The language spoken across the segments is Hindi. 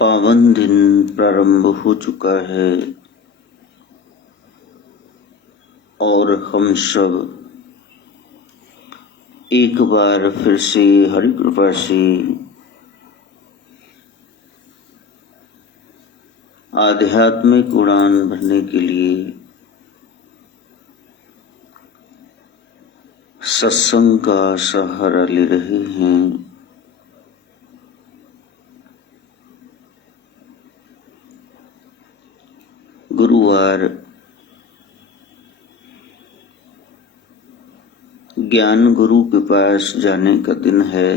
पावन दिन प्रारंभ हो चुका है और हम सब एक बार फिर से हरि कृपा से आध्यात्मिक उड़ान भरने के लिए सत्संग का सहारा ले रहे हैं। गुरुवार ज्ञान गुरु के पास जाने का दिन है।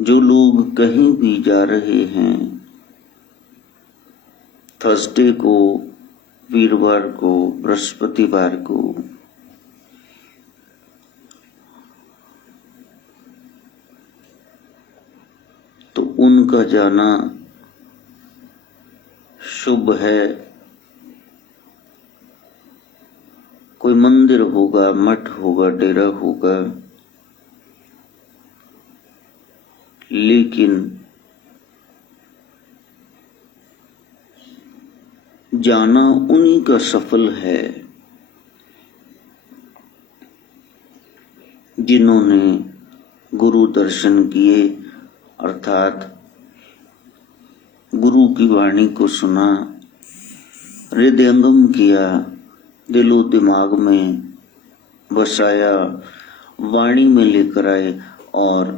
जो लोग कहीं भी जा रहे हैं, थर्सडे को, वीरवार को, बृहस्पतिवार को तो उनका जाना शुभ है। कोई मंदिर होगा, मठ होगा, डेरा होगा, लेकिन जाना उन्हीं का सफल है जिन्होंने गुरु दर्शन किए, अर्थात गुरु की वाणी को सुना, हृदयंगम किया, दिलो दिमाग में बसाया, वाणी में लेकर आए और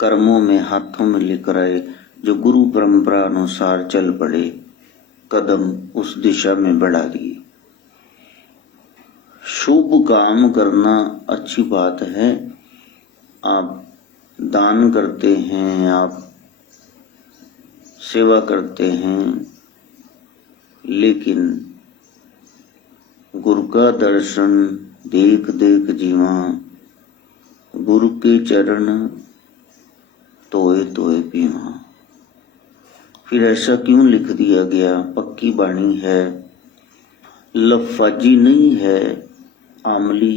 कर्मों में, हाथों में लेकर आए, जो गुरु परंपरा अनुसार चल पड़े, कदम उस दिशा में बढ़ा दिए। शुभ काम करना अच्छी बात है। आप दान करते हैं, आप सेवा करते हैं, लेकिन गुरु का दर्शन देख देख जीवा, गुरु के चरण तोए तोए पीवा। फिर ऐसा क्यों लिख दिया गया? पक्की बाणी है, लफाजी नहीं है। आमली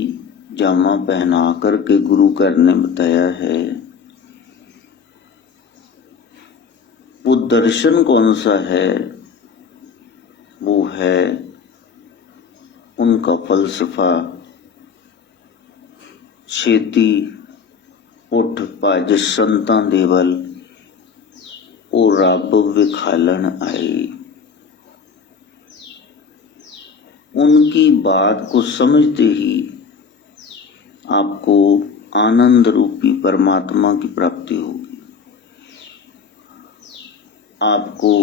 जामा पहना करके गुरु कर ने बताया है। वो दर्शन कौन सा है? वो है उनका फलसफा, छेती उठ पाज संतां दे वल, ओ रब विखालन आए। उनकी बात को समझते ही आपको आनंद रूपी परमात्मा की प्राप्ति होगी। आपको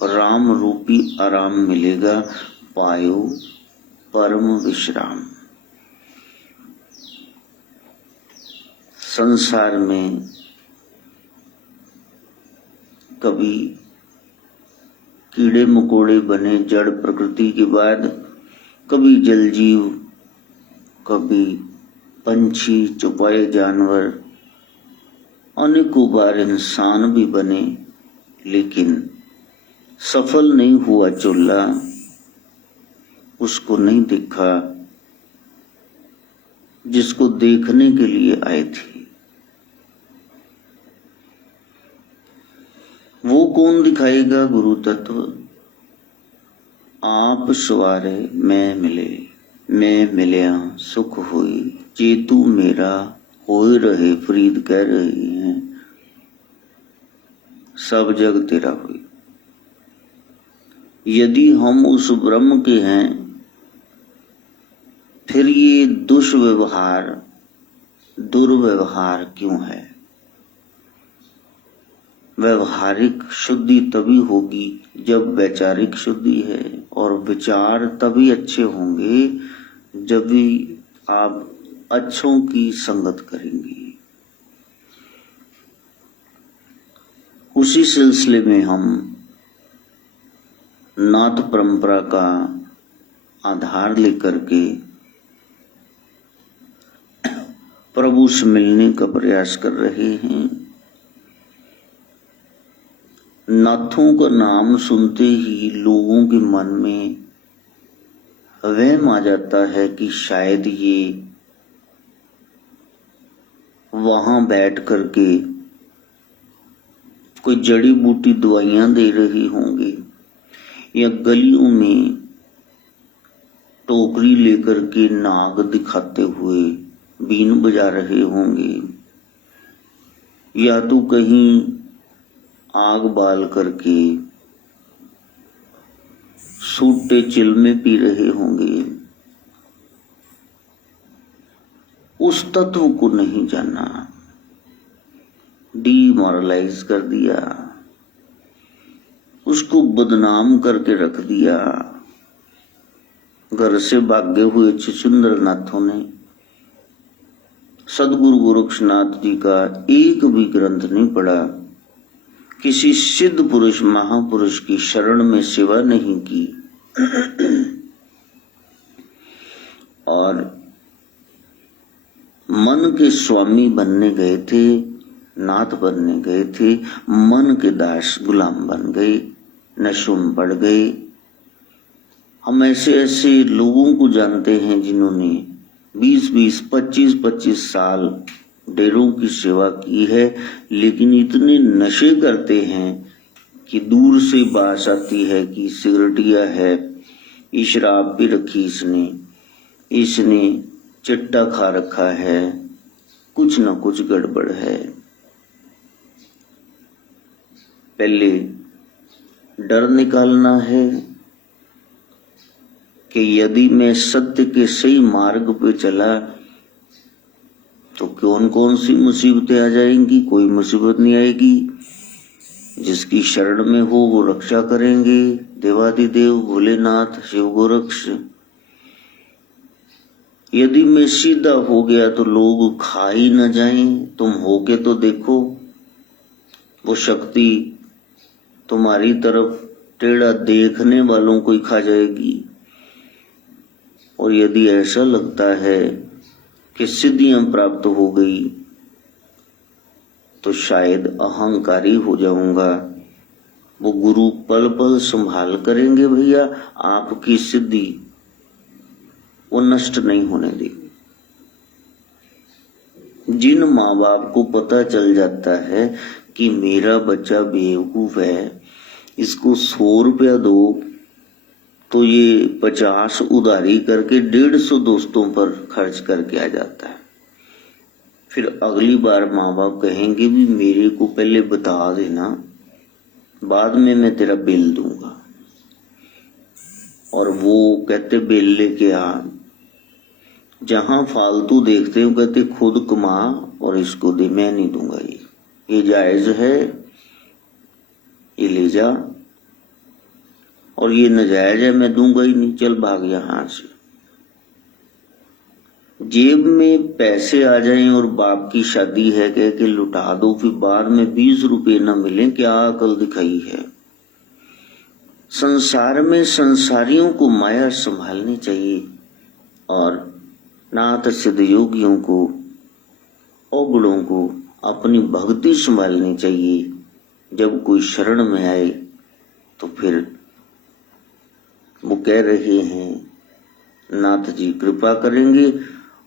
राम रूपी आराम मिलेगा। पायो परम विश्राम। संसार में कभी कीड़े मकोड़े बने जड़ प्रकृति के बाद, कभी जलजीव, कभी पंछी, चौपाए जानवर, अनेकों बार इंसान भी बने, लेकिन सफल नहीं हुआ चोला। उसको नहीं देखा जिसको देखने के लिए आए थे। वो कौन दिखाएगा? गुरु तत्व। आप सवारे मैं मिले, मैं मिलिया सुख हुई, चेतु मेरा होए रहे, फरीद कह रही हैं, सब जग तेरा हुई। यदि हम उस ब्रह्म के हैं, फिर ये दुष्व्यवहार, दुर्व्यवहार क्यों है? व्यवहारिक शुद्धि तभी होगी जब वैचारिक शुद्धि है, और विचार तभी अच्छे होंगे जब भी आप अच्छों की संगत करेंगे। उसी सिलसिले में हम नाथ परंपरा का आधार लेकर के प्रभु से मिलने का प्रयास कर रहे हैं। नाथों का नाम सुनते ही लोगों के मन में वहम आ जाता है कि शायद ये वहां बैठ करके कोई जड़ी बूटी दवाइयां दे रही होंगी, या गलियों में टोकरी लेकर के नाग दिखाते हुए बीन बजा रहे होंगे, या तो कहीं आग बाल करके सूटे चिलमे पी रहे होंगे। उस तत्व को नहीं जाना, डीमोरलाइज कर दिया, उसको बदनाम करके रख दिया। घर से भागे हुए छुछुंदर नाथों ने सदगुरु गोरक्षनाथ जी का एक भी ग्रंथ नहीं पढ़ा, किसी सिद्ध पुरुष महापुरुष की शरण में सेवा नहीं की, और मन के स्वामी बनने गए थे, नाथ बनने गए थे, मन के दास गुलाम बन गए, नशों में पड़ गए। हम ऐसे ऐसे लोगों को जानते हैं जिन्होंने 20-20, 25-25 साल डेरों की सेवा की है, लेकिन इतने नशे करते हैं कि दूर से बात आती है कि सिगरेटिया है, ये शराब भी रखी इसने चिट्टा खा रखा है, कुछ न कुछ गड़बड़ है। पहले डर निकालना है कि यदि मैं सत्य के सही मार्ग पे चला तो कौन कौन सी मुसीबतें आ जाएंगी। कोई मुसीबत नहीं आएगी, जिसकी शरण में हो वो रक्षा करेंगे, देवादिदेव भोलेनाथ शिव गोरक्ष। यदि मैं सीधा हो गया तो लोग खा ही न जाएं, तुम होके तो देखो, वो शक्ति तुम्हारी तरफ टेढ़ा देखने वालों को ही खा जाएगी। और यदि ऐसा लगता है कि सिद्धियां प्राप्त हो गई तो शायद अहंकारी हो जाऊंगा, वो गुरु पल पल संभाल करेंगे भैया, आपकी सिद्धि वो नष्ट नहीं होने देगी। जिन माँ बाप को पता चल जाता है कि मेरा बच्चा बेवकूफ है, इसको 100 रुपया दो तो ये 50 उधारी करके 150 दोस्तों पर खर्च करके आ जाता है। फिर अगली बार माँ बाप कहेंगे भी मेरे को पहले बता देना, बाद में मैं तेरा बिल दूंगा। और वो कहते बिल लेके आ, जहां फालतू देखते हो कहते खुद कमा और इसको दे, मैं नहीं दूंगा, ये जायज है, ये ले जा, और ये नाजायज है मैं दूंगा ही नहीं, चल भाग यहां से। जेब में पैसे आ जाएं और बाप की शादी है कह के लुटा दो, फिर बाद में 20 रुपए न मिले, क्या अकल दिखाई है। संसार में संसारियों को माया संभालनी चाहिए, और नाथ सिद्ध योगियों को, अवगुणों को अपनी भक्ति संभालनी चाहिए। जब कोई शरण में आए तो फिर वो कह रहे हैं नाथ जी कृपा करेंगे,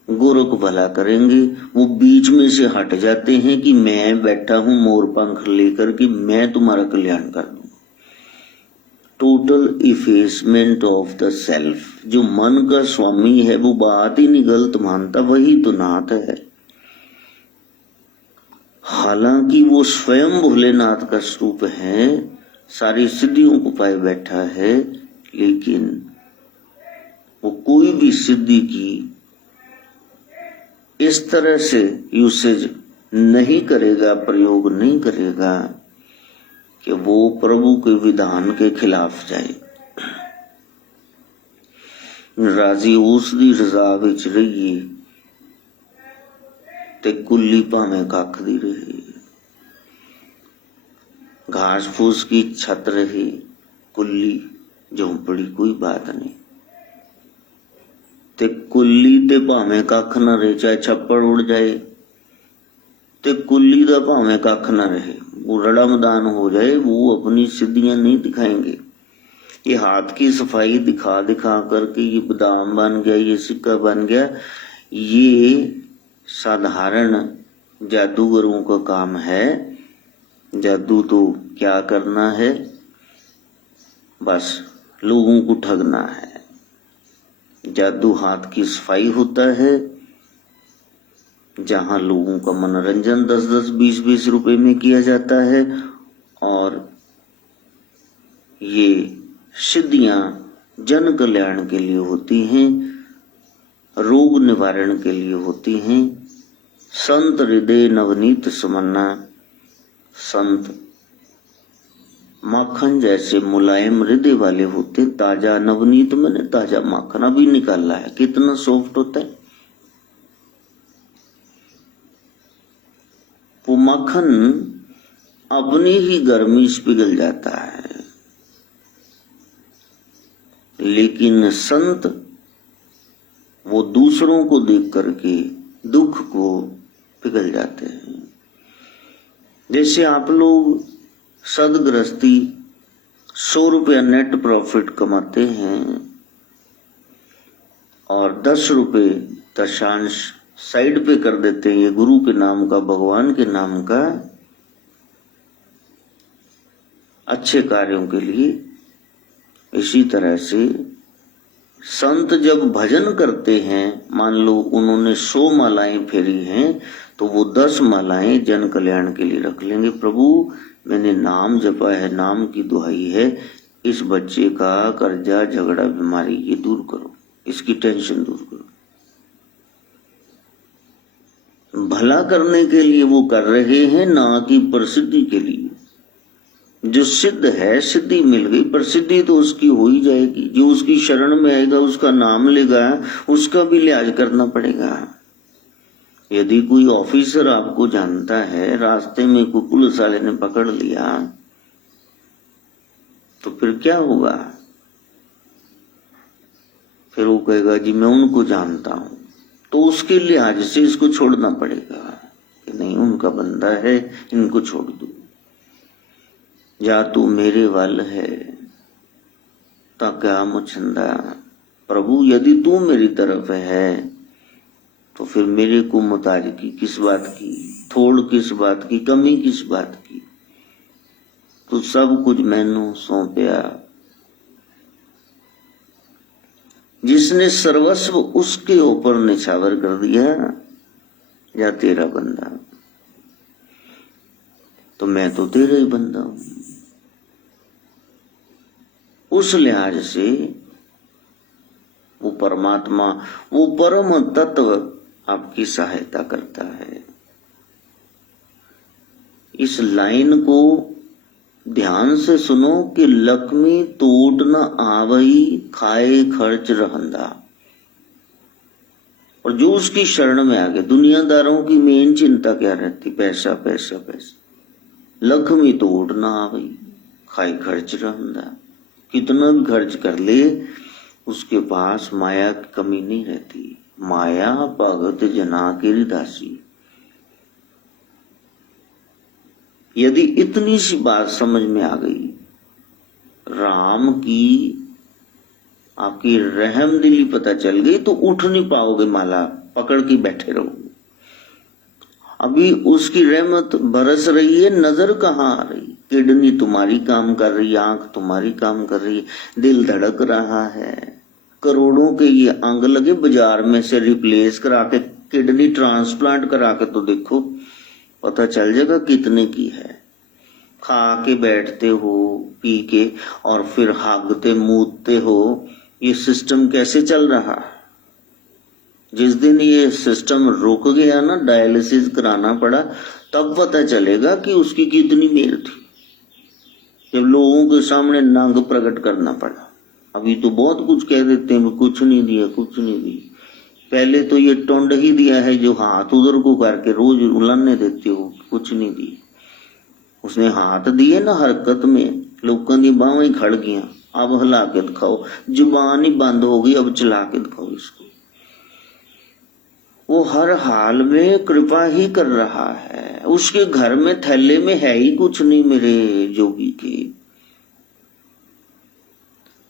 गोरख भला करेंगे, वो बीच में से हट जाते हैं कि मैं बैठा हूं मोर पंख लेकर कि मैं तुम्हारा कल्याण कर दूं। Total effacement of the self. जो मन का स्वामी है वो बात ही नहीं गलत मानता, वही तो नाथ है। हालांकि वो स्वयं भोलेनाथ का स्वरूप है, सारी सिद्धियों को पाए बैठा है, लेकिन वो कोई भी सिद्धि की इस तरह से यूसेज नहीं करेगा, प्रयोग नहीं करेगा कि वो प्रभु के विधान के खिलाफ जाए। राजी उसकी रजा विच रहिए ते कुल्ली भावें कख दी रही, घास फूस की छत रही, कुल्ली झोंपड़ी कोई बात नहीं। ते कुल्ली ते भावें कख न रहे, चाहे छप्पड़ उड़ जाए, ते कुल्ली दा भावें कख न रहे, वो रड़ा मैदान हो जाए, वो अपनी सिद्धियां नहीं दिखाएंगे। ये हाथ की सफाई दिखा दिखा करके ये बादाम बन गया, ये सिक्का बन गया, ये साधारण जादूगरों का काम है, जादू तो क्या करना है, बस लोगों को ठगना है। जादू हाथ की सफाई होता है, जहां लोगों का मनोरंजन 10-10, 20-20 रुपए में किया जाता है, और ये सिद्धियां जन कल्याण के लिए होती हैं, रोग निवारण के लिए होती हैं। संत हृदय नवनीत सुमन्ना, संत माखन जैसे मुलायम हृदय वाले होते। ताजा नवनीत मैंने ताजा माखन अभी निकाला है, कितना सॉफ्ट होता है वो माखन, अपनी ही गर्मी से पिघल जाता है। लेकिन संत वो दूसरों को देख करके दुख को पिघल जाते हैं। जैसे आप लोग सदगृहस्थी 100 रुपया नेट प्रॉफिट कमाते हैं और 10 रुपए दशांश साइड पे कर देते हैं, ये गुरु के नाम का, भगवान के नाम का, अच्छे कार्यों के लिए। इसी तरह से संत जब भजन करते हैं, मान लो उन्होंने 100 मालाएं फेरी हैं, तो वो 10 मालाएं जन कल्याण के लिए रख लेंगे। प्रभु मैंने नाम जपा है, नाम की दुहाई है, इस बच्चे का कर्जा झगड़ा बीमारी ये दूर करो, इसकी टेंशन दूर करो। भला करने के लिए वो कर रहे हैं, ना कि प्रसिद्धि के लिए। जो सिद्ध है, सिद्धि मिल गई, प्रसिद्धि तो उसकी हो ही जाएगी। जो उसकी शरण में आएगा, उसका नाम लेगा, उसका भी लिहाज करना पड़ेगा। यदि कोई ऑफिसर आपको जानता है, रास्ते में कोई पुलिस वाले ने पकड़ लिया, तो फिर क्या होगा? फिर वो कहेगा जी मैं उनको जानता हूं, तो उसके लिहाज से इसको छोड़ना पड़ेगा कि नहीं, उनका बंदा है, इनको छोड़ दो। या तू मेरे वल है ता क्या मुछंदा, प्रभु यदि तू मेरी तरफ है तो फिर मेरे को मुताज की किस बात की, थोड़ किस बात की, कमी किस बात की। तो सब कुछ मैनू सौंपया। जिसने सर्वस्व उसके ऊपर निछावर कर दिया, या तेरा बंदा, तो मैं तो तेरा ही बंदा हूं। उस लिहाज से वो परमात्मा, वो परम तत्व आपकी सहायता करता है। इस लाइन को ध्यान से सुनो कि लक्ष्मी तोट न आवई, खाए खर्च रहंदा। और जो उसकी शरण में आ गए, दुनियादारों की मेन चिंता क्या रहती? पैसा पैसा पैसा। लक्ष्मी तोट न आवई, खाए खर्च रहंदा। कितना भी खर्च कर ले, उसके पास माया की कमी नहीं रहती। माया भगत जना की दासी। यदि इतनी सी बात समझ में आ गई, राम की आपकी रहम दिली पता चल गई, तो उठ नहीं पाओगे, माला पकड़ के बैठे रहोगे। अभी उसकी रहमत बरस रही है, नजर कहाँ आ रही? किडनी तुम्हारी काम कर रही है, आंख तुम्हारी काम कर रही है, दिल धड़क रहा है। करोड़ों के ये अंग लगे, बाजार में से रिप्लेस करा के, किडनी ट्रांसप्लांट करा के तो देखो, पता चल जाएगा कितने की है। खा के बैठते हो, पी के, और फिर हागते मूतते हो। ये सिस्टम कैसे चल रहा? जिस दिन ये सिस्टम रुक गया ना, डायलिसिस कराना पड़ा, तब पता चलेगा कि उसकी कितनी मेहनत थी। जब लोगों के सामने नंग प्रकट करना पड़ा। अभी तो बहुत कुछ कह देते हैं, कुछ नहीं दिया, कुछ नहीं दिया। पहले तो ये टोंड ही दिया है, जो हाथ उधर को करके रोज उलाने देते हो, कुछ नहीं दिया। उसने हाथ दिए ना हरकत में, लोगों की बाहें खड़ गई, अब हिला के दिखाओ। जुबान ही बंद हो गई, अब चला के दिखाओ इसको। वो हर हाल में कृपा ही कर रहा है। उसके घर में थैले में है ही कुछ नहीं मेरे जोगी के।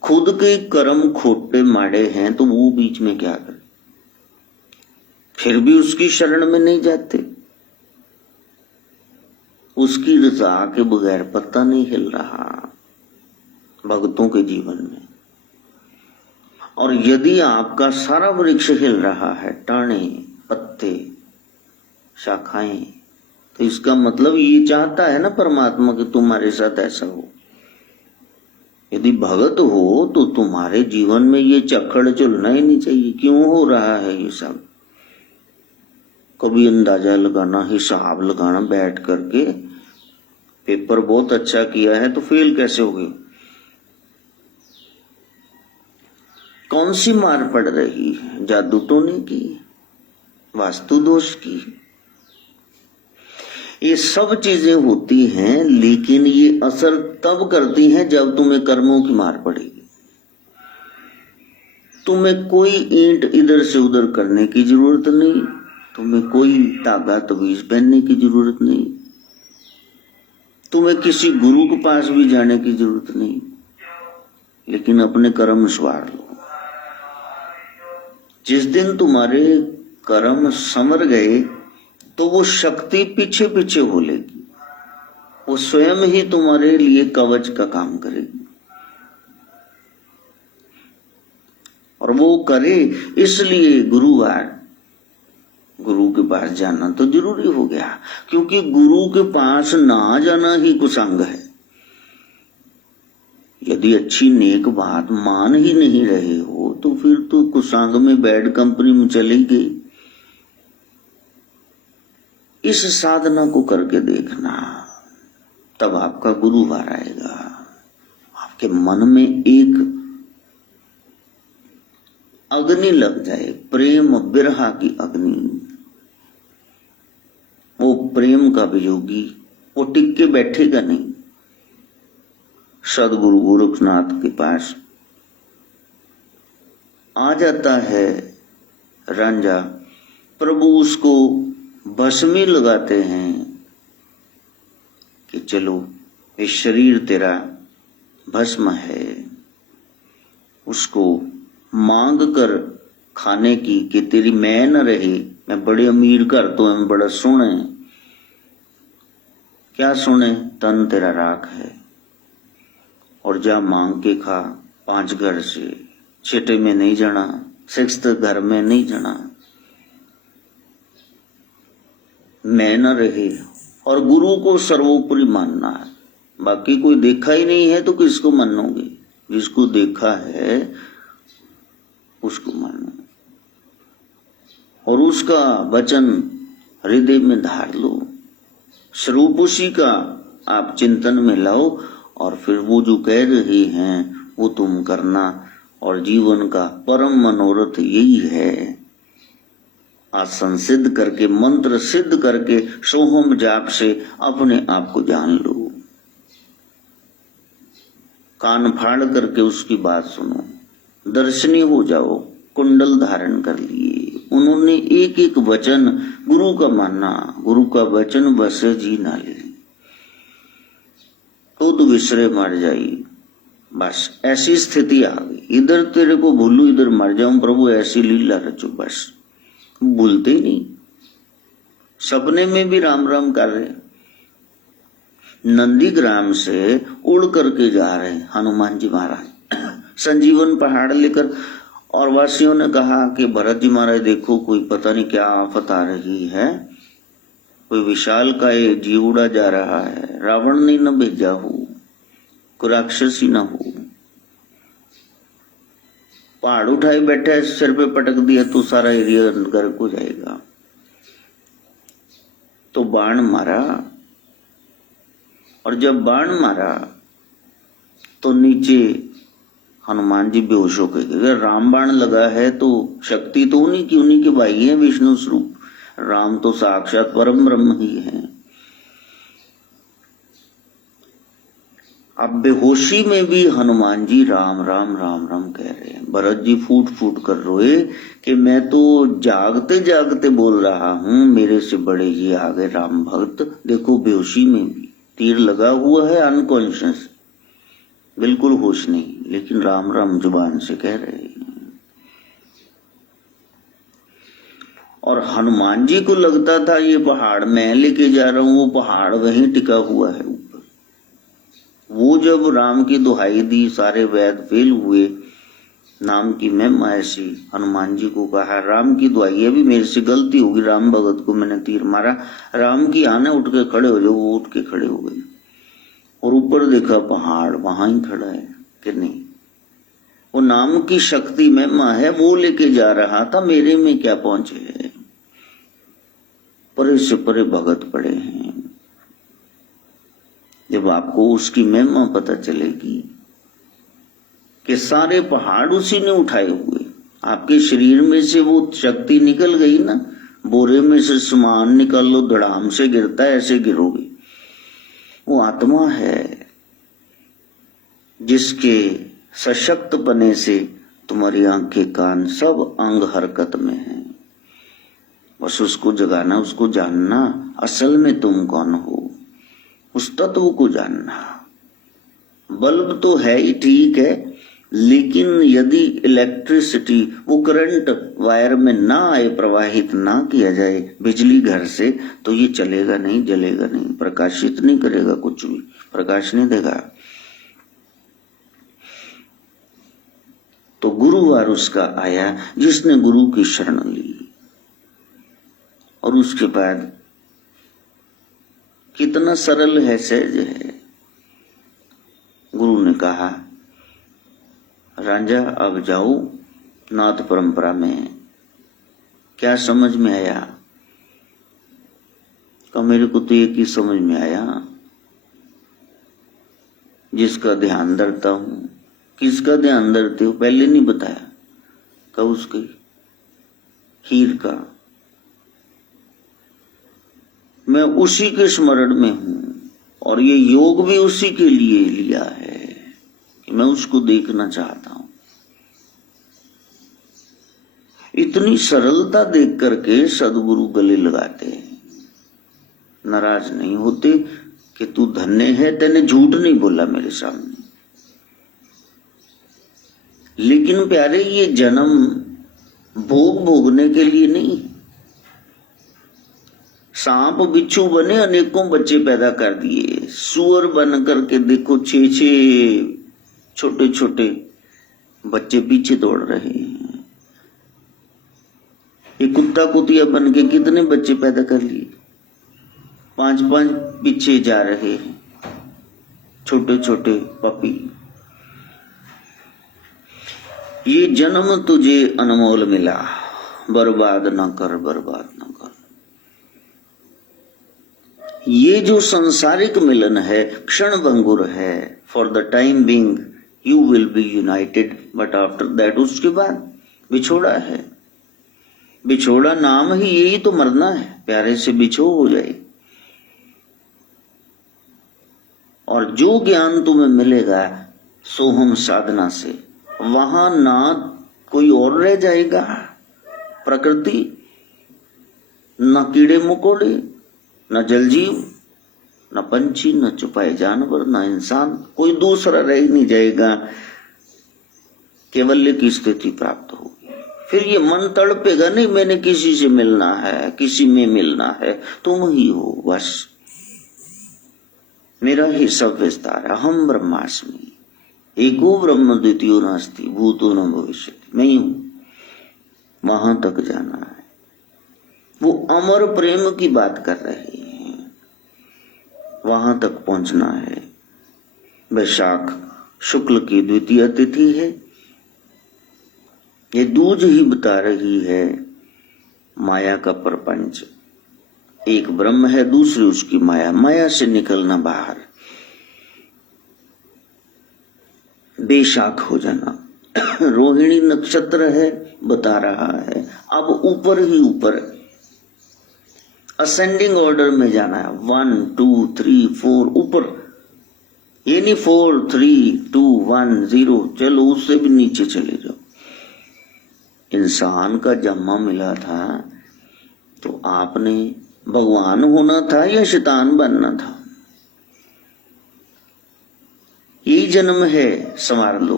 खुद के कर्म खोटे माड़े हैं, तो वो बीच में क्या करे? फिर भी उसकी शरण में नहीं जाते। उसकी रजा के बगैर पत्ता नहीं हिल रहा भक्तों के जीवन में। और यदि आपका सारा वृक्ष हिल रहा है, टाणे, पत्ते, शाखाएं, तो इसका मतलब ये चाहता है ना परमात्मा कि तुम्हारे साथ ऐसा हो। यदि भगत हो तो तुम्हारे जीवन में ये चक्कर चलना ही नहीं चाहिए। क्यों हो रहा है ये सब? कभी अंदाजा लगाना, हिसाब लगाना बैठ करके, पेपर बहुत अच्छा किया है तो फेल कैसे हो गए? कौन सी मार पड़ रही है? जादू तो नहीं की, वास्तु दोष की। ये सब चीजें होती हैं, लेकिन ये असर तब करती हैं जब तुम्हें कर्मों की मार पड़ेगी। तुम्हें कोई ईंट इधर से उधर करने की जरूरत नहीं, तुम्हें कोई तागा तवीज पहनने की जरूरत नहीं, तुम्हें किसी गुरु के पास भी जाने की जरूरत नहीं, लेकिन अपने कर्म संवार लो। जिस दिन तुम्हारे कर्म समर गए तो वो शक्ति पीछे पीछे बोलेगी, वो स्वयं ही तुम्हारे लिए कवच का काम करेगी। और वो करे इसलिए गुरु के पास जाना तो जरूरी हो गया, क्योंकि गुरु के पास ना जाना ही कुसंग है। यदि अच्छी नेक बात मान ही नहीं रहे हो तो फिर तो कुसंग में बैड कंपनी में चली गई। इस साधना को करके देखना, तब आपका गुरुवार आएगा। आपके मन में एक अग्नि लग जाए, प्रेम बिरहा की अग्नि। वो प्रेम का वियोगी वो टिक के बैठेगा नहीं। सदगुरु गोरखनाथ के पास आ जाता है रांझा, प्रभु उसको भस्मी लगाते हैं कि चलो ये शरीर तेरा भस्म है। उसको मांग कर खाने की कि तेरी मैं न रही, मैं बड़े अमीर घर तो हम बड़ा सोने। क्या सोने? तन तेरा राख है और जा मांग के खा। 5 घर से 6 में नहीं जाना, 6 घर में नहीं जाना। मैं न रहे और गुरु को सर्वोपरि मानना है। बाकी कोई देखा ही नहीं है तो किसको मानोगे? जिसको देखा है उसको मानो और उसका वचन हृदय में धार लो। स्वरूप उसी का आप चिंतन में लाओ और फिर वो जो कह रहे हैं वो तुम करना। और जीवन का परम मनोरथ यही है, आसन सिद्ध करके, मंत्र सिद्ध करके, सोहम जाप से अपने आप को जान लो। कान फाड़ करके उसकी बात सुनो, दर्शनी हो जाओ। कुंडल धारण कर लिए उन्होंने, एक एक वचन गुरु का माना। गुरु का वचन बसे जी ना ले तो विसरे मर जाई। बस ऐसी स्थिति आ गई, इधर तेरे को भूलू इधर मर जाऊं प्रभु, ऐसी लीला रचो। बस भूलते ही नहीं, सपने में भी राम राम कर रहे। नंदीग्राम से उड़ करके जा रहे हनुमान जी महाराज संजीवन पहाड़ लेकर, और वासियों ने कहा कि भरत जी महाराज देखो कोई पता नहीं क्या आफत आ रही है, कोई विशाल का जीव उड़ा जा रहा है, रावण ने न भेजा हो, कोई राक्षस ही न हो। पहाड़ उठाए बैठे, सिर पे पटक दिया तो सारा एरिया गर्क हो जाएगा। तो बाण मारा, और जब बाण मारा तो नीचे हनुमान जी बेहोश हो गए। राम बाण लगा है तो शक्ति तो उन्हीं की, उन्हीं के भाई है विष्णु स्वरूप। राम तो साक्षात परम ब्रह्म ही है। अब बेहोशी में भी हनुमान जी राम राम राम राम कह रहे हैं। भरत जी फूट फूट कर रोए कि मैं तो जागते जागते बोल रहा हूं, मेरे से बड़े जी आ गए राम भक्त। देखो बेहोशी में भी तीर लगा हुआ है, अनकॉन्शियस, बिल्कुल होश नहीं, लेकिन राम राम जुबान से कह रहे हैं। और हनुमान जी को लगता था ये पहाड़ मैं लेके जा रहा हूं, वो पहाड़ वहीं टिका हुआ है ऊपर। वो जब राम की दुहाई दी, सारे वेद फेल हुए, नाम की महिमा ऐसी, हनुमान जी को कहा राम की दुहाई है, भी मेरे से गलती होगी, राम भगत को मैंने तीर मारा, राम की आने उठ के खड़े हो जाओ। वो उठ के खड़े हो गए और ऊपर देखा पहाड़ वहां ही खड़ा है कि नहीं। वो नाम की शक्ति महिमा है, वो लेके जा रहा था, मेरे में क्या पहुंचे है। परे से परे भगत पड़े हैं। जब आपको उसकी महिमा पता चलेगी कि सारे पहाड़ उसी ने उठाए हुए, आपके शरीर में से वो शक्ति निकल गई ना, बोरे में से सामान निकाल लो, धड़ाम से गिरता है, ऐसे गिरोगे। वो आत्मा है जिसके सशक्त बने से तुम्हारी आंखें कान सब अंग हरकत में है। बस उसको जगाना, उसको जानना, असल में तुम कौन हो, उस तत्व को जानना। बल्ब तो है ही ठीक है, लेकिन यदि इलेक्ट्रिसिटी, वो करंट वायर में ना आए, प्रवाहित ना किया जाए बिजली घर से, तो ये चलेगा नहीं, जलेगा नहीं, प्रकाशित नहीं करेगा, कुछ भी प्रकाश नहीं देगा। तो गुरुवार उसका आया जिसने गुरु की शरण ली। और उसके बाद कितना सरल है, सहज है। गुरु ने कहा रांझा अब जाओ नाथ परंपरा में। क्या समझ में आया? तो मेरे को तो एक ही समझ में आया, जिसका ध्यान धरता हूं। किसका ध्यान धरते हो? पहले नहीं बताया। कब? उसके हीर का। मैं उसी के स्मरण में हूं, और ये योग भी उसी के लिए लिया है कि मैं उसको देखना चाहता हूं। इतनी सरलता देख करके सदगुरु गले लगाते हैं, नाराज नहीं होते कि तू धन्य है, तेने झूठ नहीं बोला मेरे सामने। लेकिन प्यारे, ये जन्म भोग भोगने के लिए नहीं। सांप बिच्छू बने, अनेकों बच्चे पैदा कर दिए। सुअर बन करके देखो, 6-6 छोटे छोटे बच्चे पीछे दौड़ रहे हैं। ये कुत्ता कुतिया बन के कितने बच्चे पैदा कर लिए, 5-5 पीछे जा रहे हैं, छोटे छोटे पपी। ये जन्म तुझे अनमोल मिला, बर्बाद न कर, बर्बाद न कर। ये जो सांसारिक मिलन है क्षण भंगुर है। For the time being you will be united, but after that, उसके बाद बिछोड़ा है। बिछोड़ा नाम ही यही तो मरना है, प्यारे से बिछो हो जाए। और जो ज्ञान तुम्हें मिलेगा सोहम साधना से, वहां ना कोई और रह जाएगा, प्रकृति, न कीड़े मकोड़े, न जलजीव, न पंछी, न छुपाए जानवर, न इंसान, कोई दूसरा रह ही नहीं जाएगा। केवल्य की स्थिति प्राप्त होगी। फिर ये मन तड़पेगा नहीं, मैंने किसी से मिलना है, किसी में मिलना है। तुम ही हो बस, मेरा ही सब विस्तार। अहम ब्रह्मास्मि, एको ब्रह्म द्वितीयो नास्ति, भूतो न भविष्यति। मैं ही हूं, वहां तक जाना है। वो अमर प्रेम की बात कर रहे हैं, वहां तक पहुंचना है। वैशाख शुक्ल की द्वितीय तिथि है। ये दूज ही बता रही है माया का प्रपंच। एक ब्रह्म है, दूसरी उसकी माया। माया से निकलना बाहर, बेशाख हो जाना। रोहिणी नक्षत्र है, बता रहा है अब ऊपर ही ऊपर असेंडिंग ऑर्डर में जाना है। 1 2 3 4 ऊपर, ये नहीं 4 3 2 1 0, चलो उससे भी नीचे चले जाओ। इंसान का जन्म मिला था तो आपने भगवान होना था या शैतान बनना था? यही जन्म है, संवार लो,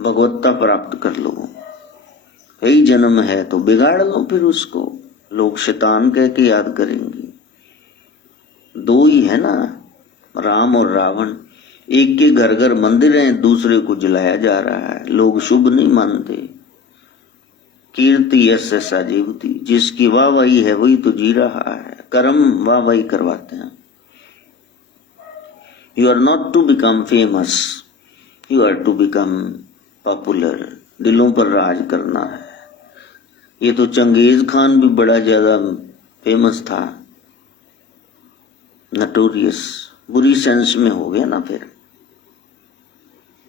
भगवत्ता प्राप्त कर लो। यही जन्म है तो बिगाड़ लो फिर उसको, लोग शैतान कह के याद करेंगे। दो ही है ना, राम और रावण। एक के घर घर मंदिर हैं, दूसरे को जलाया जा रहा है। लोग शुभ नहीं मानते। कीर्ति यश साजीवती, जिसकी वाहवाही है वही तो जी रहा है। कर्म वाहवाही करवाते हैं। You are not to become famous, you are to become popular. दिलों पर राज करना है। ये तो चंगेज खान भी बड़ा ज्यादा फेमस था, नटोरियस, बुरी सेंस में हो गया ना। फिर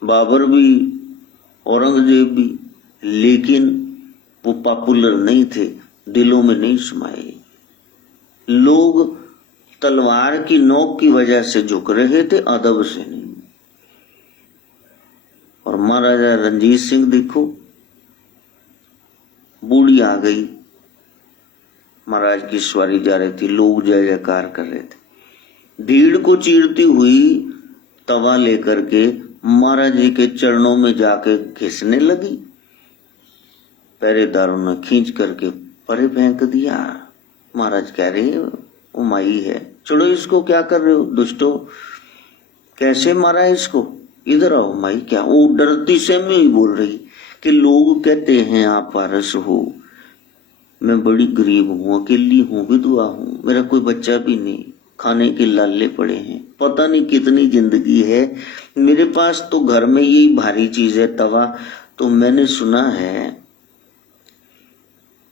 बाबर भी, औरंगजेब भी, लेकिन वो पॉपुलर नहीं थे, दिलों में नहीं समाये। लोग तलवार की नोक की वजह से झुक रहे थे, अदब से नहीं। और महाराजा रणजीत सिंह देखो, बूढ़ी आ गई, महाराज की सवारी जा रही थी, लोग जय जयकार कर रहे थे। भीड़ को चीरती हुई तवा लेकर के महाराज जी के चरणों में जाके घिसने लगी। पहरेदारों ने खींच करके परे फेंक दिया। महाराज कह रहे वो माई है, छोड़ो इसको, क्या कर रहे हो दुष्टो, कैसे मारा है इसको, इधर आओ माई। क्या वो डरती से में ही बोल रही कि लोग कहते हैं आप पारस हो, मैं बड़ी गरीब हूँ, अकेली हूँ, विधवा हूँ, मेरा कोई बच्चा भी नहीं, खाने के लाले पड़े हैं, पता नहीं कितनी जिंदगी है मेरे पास, तो घर में यही भारी चीज है तवा। तो मैंने सुना है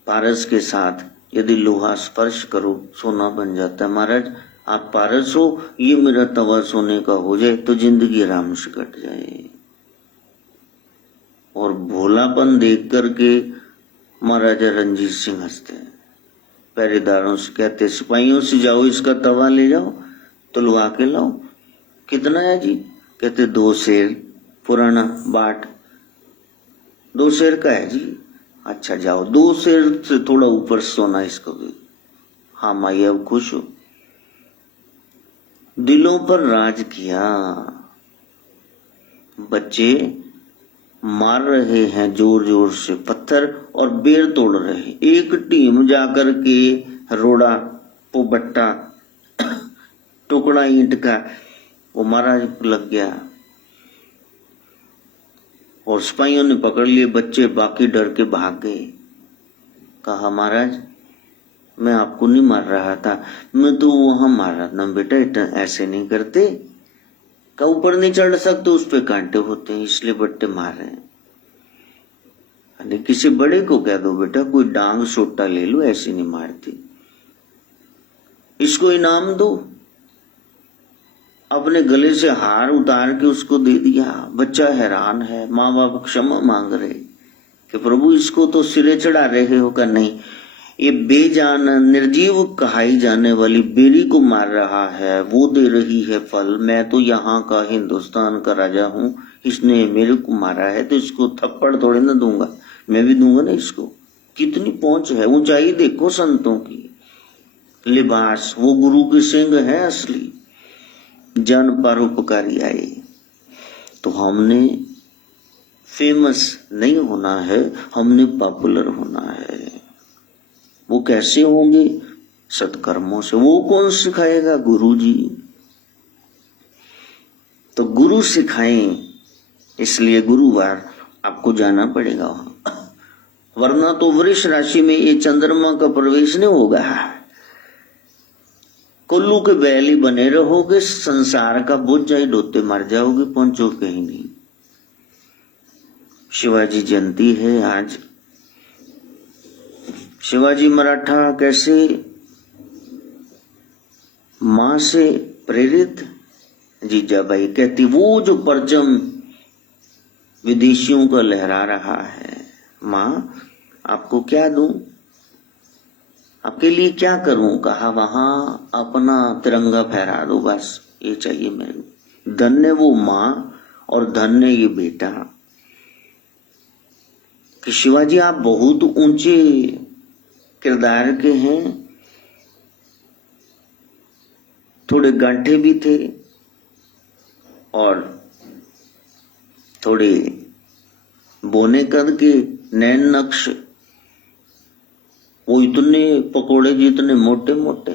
पारस के साथ यदि लोहा स्पर्श करो सोना बन जाता है। महाराज आप पारस हो, ये मेरा तवा सोने का हो जाए तो जिंदगी आराम से कट जाए। और भोलापन देख करके महाराजा रणजीत सिंह हंसते हैं। पहरेदारों से कहते, सिपाहियों से जाओ इसका तवा ले जाओ, तुलवा के लाओ। कितना है जी? कहते 2 शेर पुराना बाट, 2 शेर का है जी। अच्छा जाओ, 2 शेर से थोड़ा ऊपर सोना इसको दे। हाँ माई अब खुश हो। दिलों पर राज किया। बच्चे मार रहे हैं जोर जोर से पत्थर और बेर तोड़ रहे। एक टीम जाकर के रोड़ा पोबट्टा टुकड़ा ईंट का वो महाराज लग गया और सिपाहियों ने पकड़ लिए। बच्चे बाकी डर के भाग गए। कहा महाराज मैं आपको नहीं मार रहा था, मैं तो वहां मार रहा था। बेटा ऐसे नहीं करते, का ऊपर नहीं चढ़ सकते, उस पे कांटे होते हैं इसलिए बट्टे मार रहे हैं। अरे किसी बड़े को कह दो बेटा कोई डांग सोटा ले लो, ऐसी नहीं मारती, इसको इनाम दो। अपने गले से हार उतार के उसको दे दिया। बच्चा हैरान है, माँ बाप क्षमा मांग रहे कि प्रभु इसको तो सिरे चढ़ा रहे हो। का नहीं, ये बेजान निर्जीव कहाई जाने वाली बेरी को मार रहा है, वो दे रही है फल। मैं तो यहाँ का हिंदुस्तान का राजा हूँ, इसने मेरे को मारा है तो इसको थप्पड़ थोड़े ना दूंगा, मैं भी दूंगा ना इसको। कितनी पहुंच है, ऊंचाई देखो संतों की। लिबास वो गुरु के सिंह है असली। जन परोपकारी आए। तो हमने फेमस नहीं होना है, हमने पॉपुलर होना है। वो कैसे होंगे? सत्कर्मों से। वो कौन सिखाएगा? गुरु जी। तो गुरु सिखाएं, इसलिए गुरुवार आपको जाना पड़ेगा वहां, वरना तो वृष राशि में ये चंद्रमा का प्रवेश नहीं होगा। कुल्लू के बैल ही बने रहोगे, संसार का बोझ जाए ढोते मर जाओगे, पहुंचो कहीं नहीं। शिवाजी जयंती है आज। शिवाजी मराठा कैसे मां से प्रेरित? जीजाबाई कहती वो जो परचम विदेशियों का लहरा रहा है, मां आपको क्या दूं, आपके लिए क्या करूं? कहा वहां अपना तिरंगा फहरा दो, बस ये चाहिए मेरे को। धन्य वो मां और धन्य ये बेटा कि शिवाजी आप बहुत ऊंचे किरदार के हैं। थोड़े गांठे भी थे और थोड़े बोने कद के, नैन नक्श वो इतने पकोड़े जितने मोटे मोटे,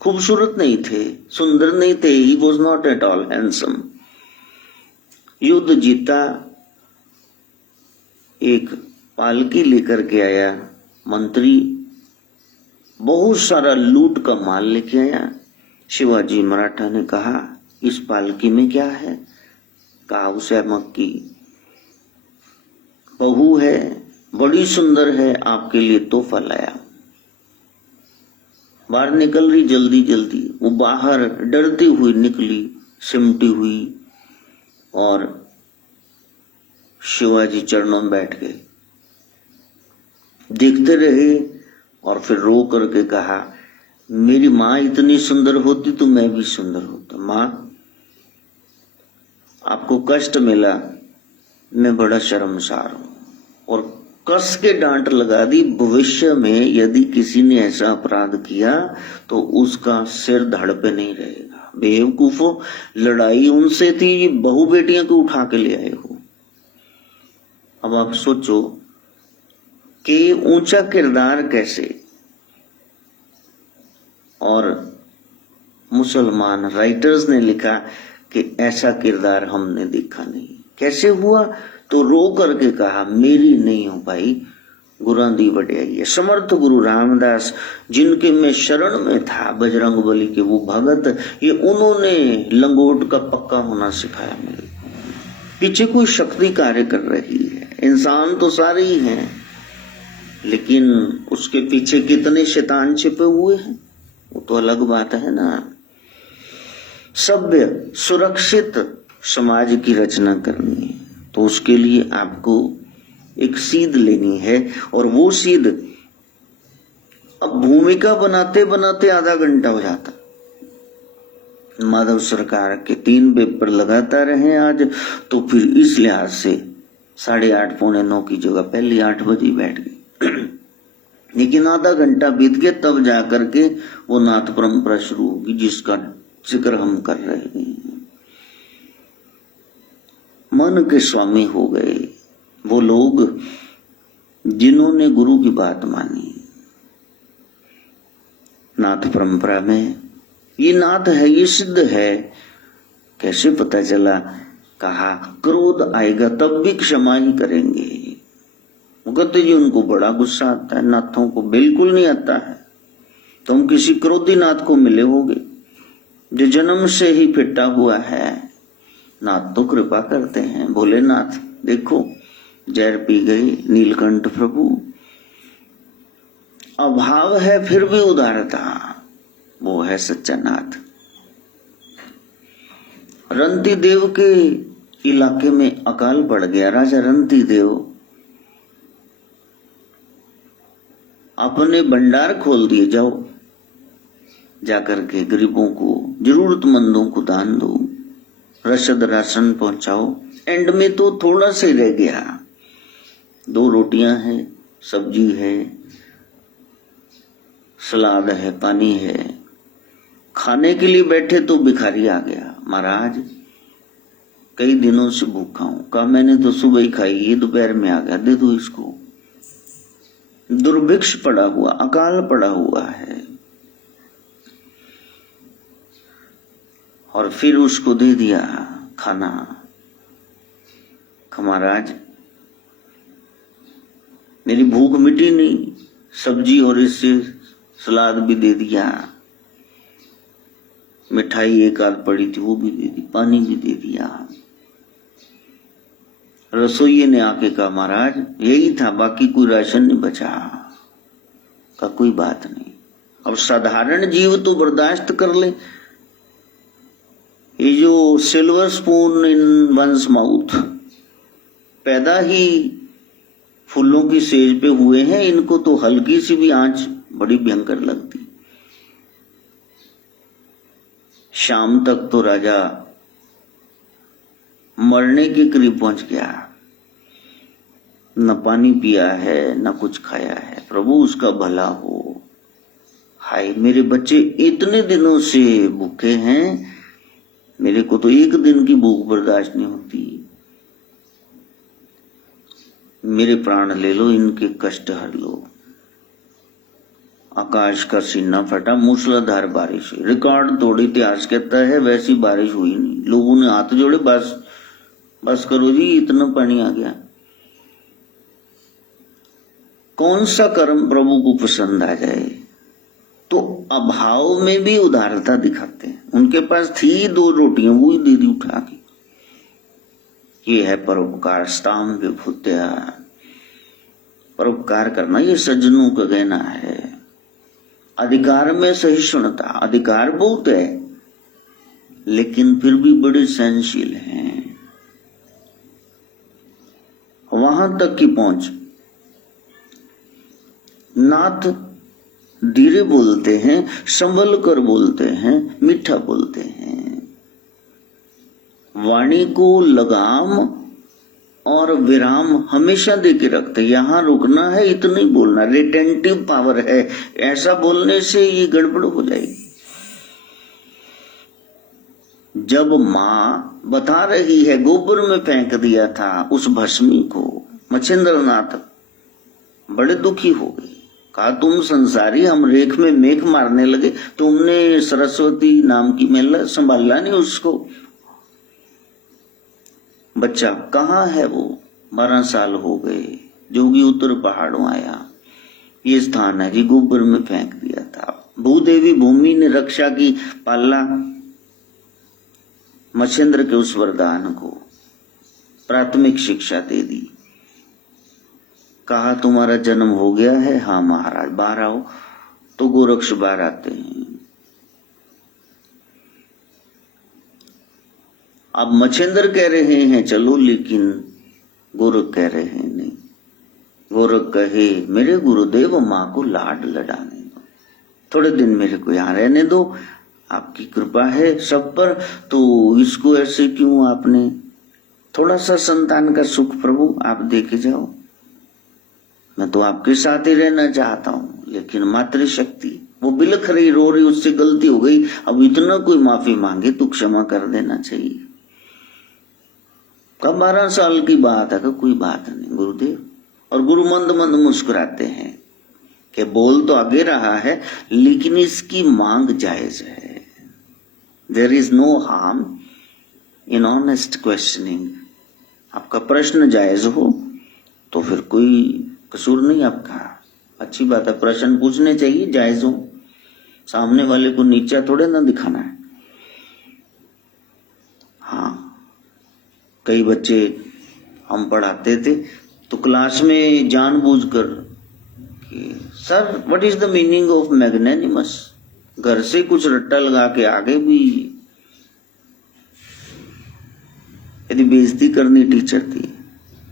खूबसूरत नहीं थे, सुंदर नहीं थे। He was not at all handsome. युद्ध जीता, एक पालकी लेकर के आया मंत्री, बहुत सारा लूट का माल लेके आया। शिवाजी मराठा ने कहा इस पालकी में क्या है? कहा उसे मक्की बहू है, बड़ी सुंदर है, आपके लिए तोहफा लाया। बाहर निकल रही जल्दी जल्दी, वो बाहर डरती हुई निकली, सिमटी हुई, और शिवाजी चरणों में बैठ गए, देखते रहे, और फिर रो करके कहा मेरी माँ इतनी सुंदर होती तो मैं भी सुंदर होता। माँ आपको कष्ट मिला, मैं बड़ा शर्मसार हूं। और कस के डांट लगा दी, भविष्य में यदि किसी ने ऐसा अपराध किया तो उसका सिर धड़ पे नहीं रहेगा। बेवकूफो, लड़ाई उनसे थी, बहू बेटियां को उठा के ले आए हो। अब आप सोचो कि ऊंचा किरदार कैसे। और मुसलमान राइटर्स ने लिखा कि ऐसा किरदार हमने देखा नहीं। कैसे हुआ? तो रो करके कहा मेरी नहीं हो भाई, गुरां दी वड्याई है। समर्थ गुरु रामदास जिनके मैं शरण में था, बजरंगबली के वो भगत, ये उन्होंने लंगोट का पक्का होना सिखाया मेरे को। पीछे कोई शक्ति कार्य कर रही है। इंसान तो सारे ही हैं, लेकिन उसके पीछे कितने शैतान छिपे हुए हैं वो तो अलग बात है ना। सभ्य सुरक्षित समाज की रचना करनी है तो उसके लिए आपको एक सीध लेनी है, और वो सीध अब भूमिका बनाते बनाते आधा घंटा हो जाता। माधव सरकार के 3 पेपर लगातार हैं आज, तो फिर इस लिहाज से 8:30 पौने 9 की जगह पहले 8 बजे बैठ गए। लेकिन आधा घंटा बीत गया तब जाकर के वो नाथ परंपरा शुरू होगी जिसका जिक्र हम कर रहे हैं। मन के स्वामी हो गए वो लोग जिन्होंने गुरु की बात मानी। नाथ परंपरा में ये नाथ है, ये सिद्ध है। कैसे पता चला? कहा क्रोध आएगा तब भी क्षमा ही करेंगे। वो कहते जी उनको बड़ा गुस्सा आता है, नाथों को बिल्कुल नहीं आता है। तुम किसी क्रोधी नाथ को मिले होगे जो जन्म से ही फिटा हुआ है। नाथ तो कृपा करते हैं। भोलेनाथ देखो जहर पी गए, नीलकंठ प्रभु अभाव है फिर भी उदारता, वो है सच्चा नाथ। रंती देव के इलाके में अकाल पड़ गया। राजा रंती देव अपने भंडार खोल दिए, जाओ जाकर के गरीबों को, जरूरतमंदों को दान दो, रसद राशन पहुंचाओ। एंड में तो थोड़ा सा रह गया, 2 रोटियां हैं, सब्जी है, सलाद है, पानी है। खाने के लिए बैठे तो भिखारी आ गया, महाराज कई दिनों से भूखा हूं। कहा मैंने तो सुबह ही खाई, ये दोपहर में आ गया, दे दो इसको। दुर्भिक्ष पड़ा हुआ, अकाल पड़ा हुआ है। और फिर उसको दे दिया खाना। महाराज मेरी भूख मिटी नहीं, सब्जी और इससे सलाद भी दे दिया, मिठाई एक आध पड़ी थी वो भी दे दी, पानी भी दे दिया। रसोइये ने आके कहा महाराज यही था, बाकी कोई राशन नहीं बचा। का कोई बात नहीं, अब साधारण जीव तो बर्दाश्त कर ले। ये जो silver spoon in one's mouth पैदा ही फूलों की सेज पे हुए हैं, इनको तो हल्की सी भी आंच बड़ी भयंकर लगती। शाम तक तो राजा मरने के करीब पहुंच गया, न पानी पिया है न कुछ खाया है। प्रभु उसका भला हो। हाय मेरे बच्चे इतने दिनों से भूखे हैं, मेरे को तो एक दिन की भूख बर्दाश्त नहीं होती। मेरे प्राण ले लो, इनके कष्ट हर लो। आकाश का सीना फटा, मूसलाधार बारिश हुई, रिकॉर्ड तोड़ इतिहास कहता है, वैसी बारिश हुई नहीं। लोगों ने हाथ जोड़े, बस बस करो जी, इतना पानी आ गया। कौन सा कर्म प्रभु को पसंद आ जाए? तो अभाव में भी उदारता दिखाते हैं। उनके पास थी 2 रोटियां, वो ही दे दी उठा के। ये है परोपकार, स्ताम विभूत्या। परोपकार करना ये सज्जनों का कहना है। अधिकार में सहिष्णुता, अधिकार बहुत है लेकिन फिर भी बड़े सहनशील हैं। वहां तक की पहुंच, नाथ धीरे बोलते हैं, संभल कर बोलते हैं, मीठा बोलते हैं। वाणी को लगाम और विराम हमेशा देके रखते। यहां रुकना है, इतना ही बोलना, रिटेंटिव पावर है। ऐसा बोलने से ये गड़बड़ हो जाएगी। जब माँ बता रही है, गोबर में फेंक दिया था उस भस्मी को, मच्छिंद्रनाथ बड़े दुखी हो गए। कहा, तुम संसारी, हम रेख में मेख मारने लगे, तुमने सरस्वती नाम की महिला संभाला नहीं उसको। बच्चा कहाँ है वो? 12 साल हो गए, जोगी उतर पहाड़ों आया। ये स्थान है जी, गोबर में फेंक दिया था। भूदेवी भूमि ने रक्षा की, पाला मच्छिंद्र के उस वरदान को, प्राथमिक शिक्षा दे दी। कहा, तुम्हारा जन्म हो गया है? हाँ महाराज। बाहर आओ। तो गोरक्ष बाहर आते हैं। अब मच्छिंद्र कह रहे हैं चलो, लेकिन गोरख कह रहे हैं नहीं। गोरख कहे, मेरे गुरुदेव माँ को लाड लडाने दो, थोड़े दिन मेरे को यहाँ रहने दो, आपकी कृपा है सब पर, तो इसको ऐसे क्यों आपने? थोड़ा सा संतान का सुख प्रभु आप दे के जाओ। मैं तो आपके साथ ही रहना चाहता हूँ, लेकिन मातृशक्ति वो बिलख रही, रो रही, उससे गलती हो गई, अब इतना कोई माफी मांगे तो क्षमा कर देना चाहिए। कब 12 साल की बात है? कोई बात नहीं गुरुदेव। और गुरु मंद मंद मुस्कुराते हैं कि बोल तो आगे रहा है, लेकिन इसकी मांग जायज है। There is no harm in honest questioning. आपका प्रश्न जायज हो तो फिर कोई कसूर नहीं आपका, अच्छी बात है। प्रश्न पूछने चाहिए, जायज हो। सामने वाले को नीचा थोड़े ना दिखाना है। हाँ, कई बच्चे हम पढ़ाते थे तो क्लास में जानबूझकर कि sir what is the meaning of magnanimous, घर से कुछ रट्टा लगा के आगे भी यदि बेइज्जती करनी टीचर थी।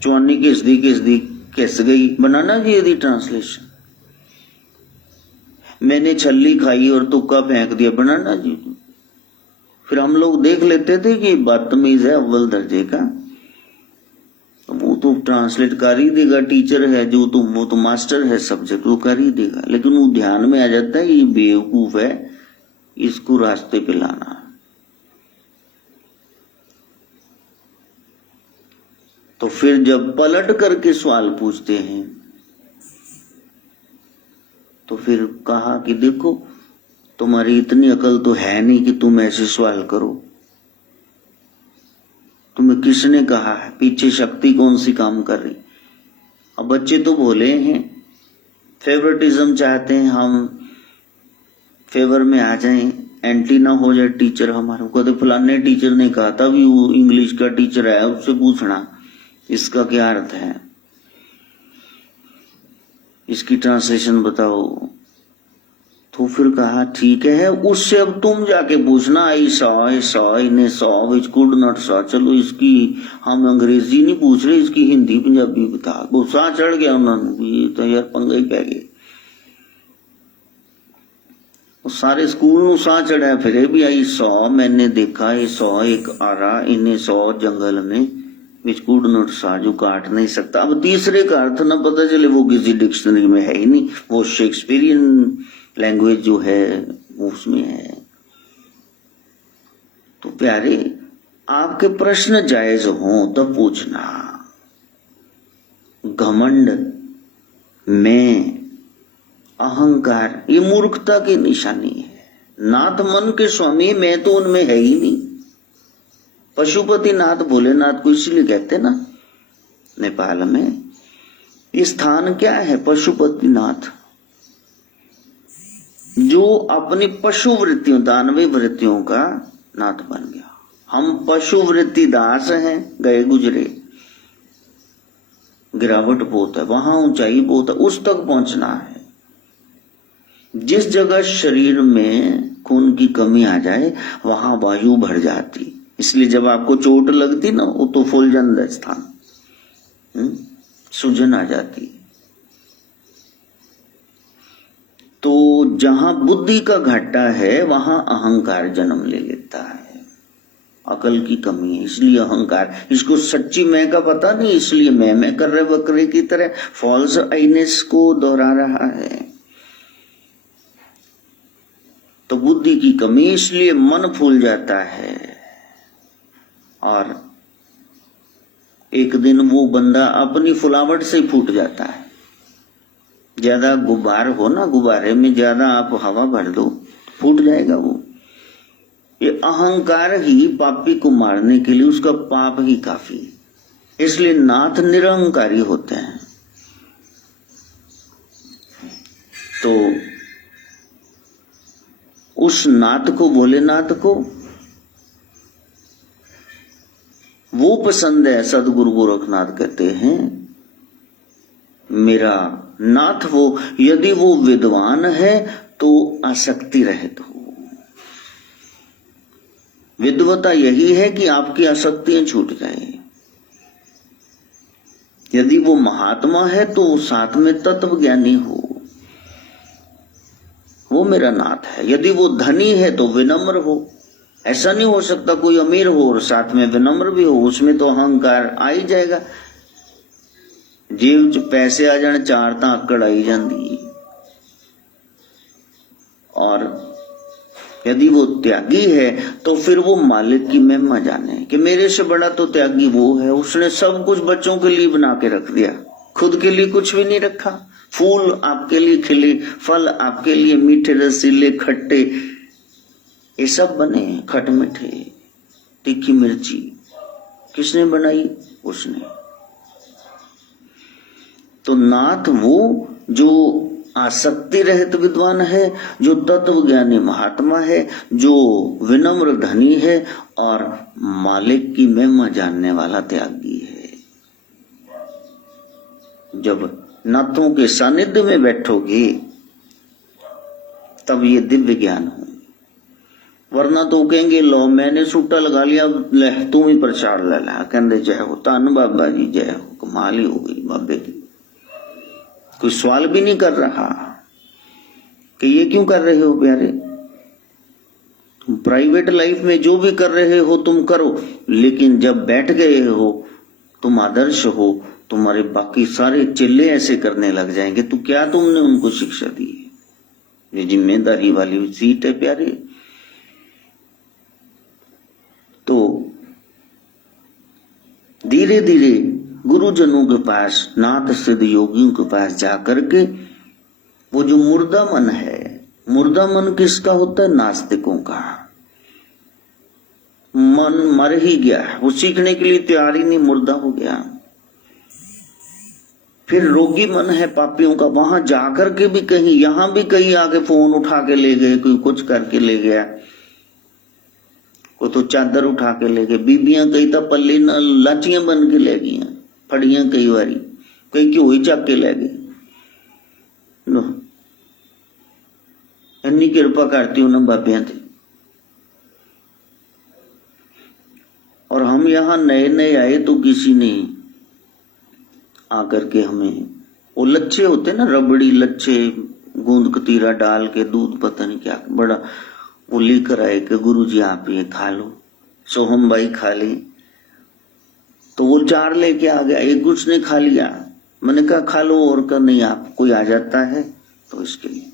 चौनी किसदी कैस गई, बनाना जी यदि ट्रांसलेशन। मैंने छल्ली खाई और तुक्का फेंक दिया, बनाना जी। फिर हम लोग देख लेते थे कि बदतमीज है अव्वल दर्जे का, वो तो ट्रांसलेट कर ही देगा, टीचर है जो, तो वो तो मास्टर है सब्जेक्ट, वो कर ही देगा। लेकिन वो ध्यान में आ जाता है ये बेवकूफ है, इसको रास्ते पे लाना। तो फिर जब पलट करके सवाल पूछते हैं तो फिर कहा कि देखो तुम्हारी इतनी अकल तो है नहीं कि तुम ऐसे सवाल करो। तुम्हें किसने कहा है? पीछे शक्ति कौन सी काम कर रही? अब बच्चे तो भोले हैं, फेवरेटिज्म चाहते हैं, हम फेवर में आ जाएं, एंटी ना हो जाए टीचर हमारे को। तो फलाने टीचर ने कहा था भी, वो इंग्लिश का टीचर है, उससे पूछना इसका क्या अर्थ है, इसकी ट्रांसलेशन बताओ। तो फिर कहा ठीक है, उससे अब तुम जाके पूछना, आई सॉ इन्हें saw which could not saw. चलो इसकी हम अंग्रेजी नहीं पूछ रहे, इसकी हिंदी पंजाबी बता। गुस्सा चढ़ गया उन्होंने, तो यार पंगा ही पै गए। सारे स्कूल नु सा चढ़ा, फिर भी आई सॉ, मैंने देखा ये सॉ एक आरा, इन्हें सॉ जंगल में, विच कुड नॉट सॉ, जो काट नहीं सकता। अब तीसरे का अर्थ ना पता चले, वो किसी डिक्शनरी में है ही नहीं, वो शेक्सपियरियन लैंग्वेज जो है वो उसमें है। तो प्यारे, आपके प्रश्न जायज हो तब पूछना। घमंड, मैं, अहंकार ये मूर्खता की निशानी है। नाथ मन के स्वामी, मैं तो उनमें है ही नहीं। पशुपति नाथ भोलेनाथ को इसलिए कहते ना नेपाल में, ये स्थान क्या है? पशुपति नाथ, जो अपनी पशु वृत्तियों, दानवी वृत्तियों का नाथ बन गया। हम पशु वृत्ति दास हैं, गए गुजरे। गिरावट बहुत है, वहां ऊंचाई बहुत है, उस तक पहुंचना है। जिस जगह शरीर में खून की कमी आ जाए वहां वायु भर जाती। इसलिए जब आपको चोट लगती ना, वो तो फूल जाता स्थान, सूजन आ जाती। तो जहां बुद्धि का घाटा है वहां अहंकार जन्म ले लेता है। अकल की कमी है, इसलिए अहंकार। इसको सच्ची मैं का पता नहीं, इसलिए मैं कर रहे बकरे की तरह फॉल्स आइनेस को दोहरा रहा है। तो बुद्धि की कमी, इसलिए मन फूल जाता है। और एक दिन वो बंदा अपनी फुलावट से फूट जाता है। ज्यादा गुब्बार हो ना, गुब्बारे में ज्यादा आप हवा भर दो, फूट जाएगा वो। ये अहंकार ही पापी को मारने के लिए, उसका पाप ही काफी। इसलिए नाथ निरहंकारी होते हैं। तो उस नाथ को, भोलेनाथ को वो पसंद है। सदगुरु गोरखनाथ कहते हैं मेरा नाथ वो, यदि वो विद्वान है तो आसक्ति रहित हो। विद्वता यही है कि आपकी आसक्तियां छूट जाए। यदि वो महात्मा है तो साथ में तत्व ज्ञानी हो, वो मेरा नाथ है। यदि वो धनी है तो विनम्र हो। ऐसा नहीं हो सकता कोई अमीर हो और साथ में विनम्र भी हो, उसमें तो अहंकार आ ही जाएगा। जेब च पैसे आ जाने, चार तां अकड़ आई जाती। और यदि वो त्यागी है तो फिर वो मालिक की महिमा जाने कि मेरे से बड़ा तो त्यागी वो है। उसने सब कुछ बच्चों के लिए बना के रख दिया, खुद के लिए कुछ भी नहीं रखा। फूल आपके लिए खिले, फल आपके लिए मीठे रसीले खट्टे, ये सब बने खट मीठे, तीखी मिर्ची किसने बनाई? उसने। तो नाथ वो जो आसक्ति रहित विद्वान है, जो तत्व ज्ञानी महात्मा है, जो विनम्र धनी है और मालिक की महिमा जानने वाला त्यागी है। जब नाथों के सानिध्य में बैठोगे तब ये दिव्य ज्ञान हो। वरना तो कहेंगे लो मैंने सूटा लगा लिया, ले तुम ही प्रचार ले ला। कहते जय हो, तान बाबा जी जय हो। कमाल ही हो गई बाबे की। कोई सवाल भी नहीं कर रहा कि ये क्यों कर रहे हो प्यारे। तुम प्राइवेट लाइफ में जो भी कर रहे हो तुम करो, लेकिन जब बैठ गए हो तुम आदर्श हो, तुम्हारे बाकी सारे चेले ऐसे करने लग जाएंगे। तो क्या तुमने उनको शिक्षा दी? ये जिम्मेदारी वाली सीट है प्यारे। तो धीरे धीरे गुरुजनों के पास, नाथ सिद्ध योगियों के पास जाकर के वो जो मुर्दा मन है, मुर्दा मन किसका होता है? नास्तिकों का। मन मर ही गया, वो सीखने के लिए तैयार ही नहीं, मुर्दा हो गया। फिर रोगी मन है पापियों का, वहां जाकर के भी कहीं, यहां भी कहीं आके फोन उठा के ले गए, कोई कुछ करके ले गया, वो तो चादर उठा के ले गए। बीबियां कई तो पल्ली न लाचियां बन के ले गई, फड़ियां कई बारी, कई क्यों ही चक के ले गए। इन्नी कृपा करती हूं ना बाबिया थे। और हम यहां नए नए आए तो किसी ने आकर के हमें, वो लच्छे होते ना, रबड़ी लच्छे, गूंद कतीरा डाल के दूध पता नहीं क्या बड़ा, वो लेकर आए कि गुरुजी आप ये खा लो। सोहम भाई खा ली, तो वो 4 लेके आ गया, एक उसने खा लिया। मैंने कहा खा लो, और का नहीं, आप कोई आ जाता है तो इसके लिए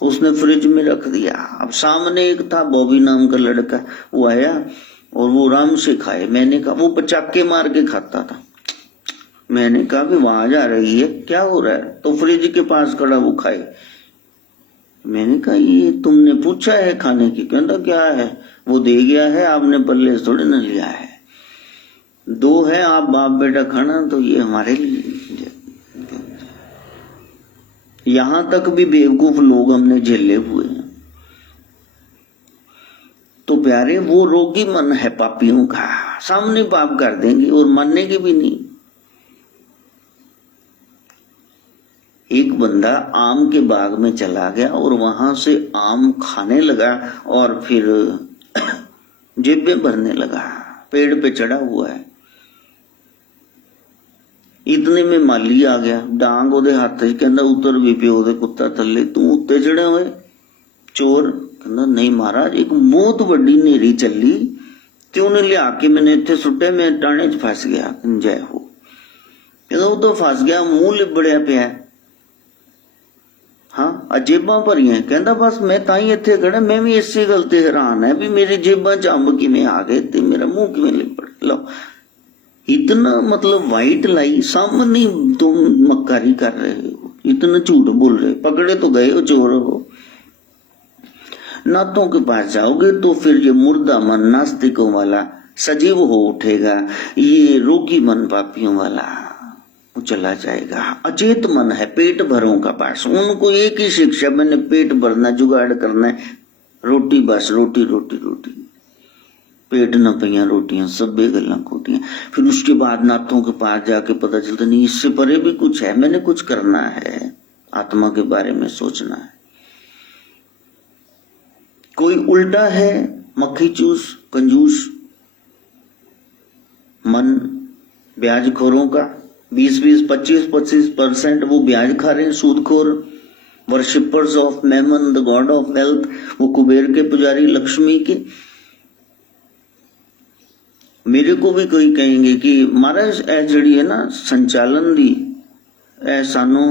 उसने फ्रिज में रख दिया। अब सामने एक था बॉबी नाम का लड़का, वो आया और वो आराम से खाए। मैंने कहा, वो पचाके मार के खाता था। मैंने कहा कि आवाज आ रही है, क्या हो रहा है? तो फ्रिज के पास खड़ा वो खाए। मैंने कहा ये तुमने पूछा है खाने की? कहता क्या है, वो दे गया है, आपने पल्ले थोड़े न लिया है, 2 है, आप बाप बेटा खाना, तो ये हमारे लिए। यहां तक भी बेवकूफ लोग हमने झेले हुए हैं। तो प्यारे, वो रोगी मन है पापियों का, सामने पाप कर देंगे और मानने की भी नहीं। एक बंदा आम के बाग में चला गया और वहां से आम खाने लगा और फिर जेबें भरने लगा, पेड़ पे चढ़ा हुआ है। इतने में माली आ गया, डांग ओदे हाथ च, कहंदा उतर भी पिओ दे कुत्ता थल्ले, तू उत्ते चढ़े हुए चोर। कहंदा नहीं महाराज, एक बहुत बड़ी नेरी चली ते उन्हें लिया के मैंने इत्थे सुट्टे, मैं टाणे च फस गया। जय हो। कहंदा वो तो फस गया, मुंह लिबड़िया पिया। हाँ, जेबां भरियां। कहंदा बस मैं ताई इत्थे खड़ा, मैं भी इसी गल ते हैरान है भी मेरी जेबां च अंब किवें आ गए ते मेरा मुंह किवें लिबड़। लो, इतना मतलब वाइट लाई सामने तुम मक्कारी कर रहे हो, इतना झूठ बोल रहे, पकड़े तो गए हो, चोर हो। नाथों के पास जाओगे तो फिर ये मुर्दा मन नास्तिकों वाला सजीव हो उठेगा, ये रोगी मन पापियों वाला वो चला जाएगा। अचेत मन है पेट भरों का पास, उनको एक ही शिक्षा, मैंने पेट भरना, जुगाड़ करना है, रोटी बस, रोटी रोटी रोटी, पेट न पिया रोटियां, सब गल्लां खोटियां। फिर उसके बाद नाथों के पास जाके पता चलता नहीं, इससे परे भी कुछ है, मैंने कुछ करना है, आत्मा के बारे में सोचना है। कोई उल्टा है मक्खी चूस कंजूस मन, ब्याजखोरों का 20-20, 25-25% वो ब्याज खा रहे हैं, सूदखोर, worshippers of mammon the god of wealth, वो कुबेर के पुजारी, लक्ष्मी के। मेरे को भी कोई कहेंगे कि महाराज ए जड़ी है ना संचालन दी, ए सानू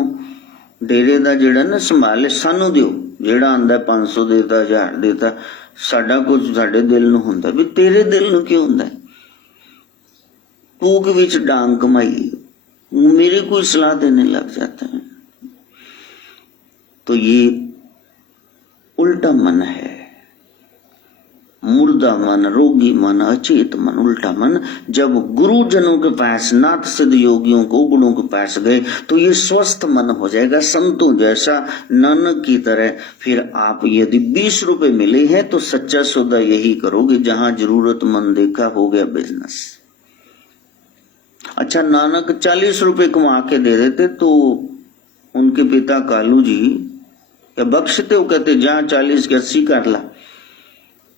डेरे दा जेड़ा ना संभाले सानू दियो, जेड़ा आंदा 500 देता, 1000 देता, साडा कुछ साडे दिल नूं हुंदा, भी तेरे दिल नूं क्यों हुंदा? भूख विच डांग कमाई, मेरे को सलाह देने लग जाता है। तो ये उल्टा मन है, मुर्दा मन, रोगी मन, अचेत मन, उल्टा मन। जब गुरुजनों के पास, नाथ सिद्ध योगियों को गुणों के पास गए तो ये स्वस्थ मन हो जाएगा, संतों जैसा, नानक की तरह। फिर आप यदि 20 रुपए मिले हैं तो सच्चा सौदा यही करोगे, जहां जरूरतमंद देखा हो गया बिजनेस। अच्छा, नानक 40 रुपए कमा के दे देते तो उनके पिता कालू जी या बख्शते, वो कहते जहां 40 के 80 कर ला।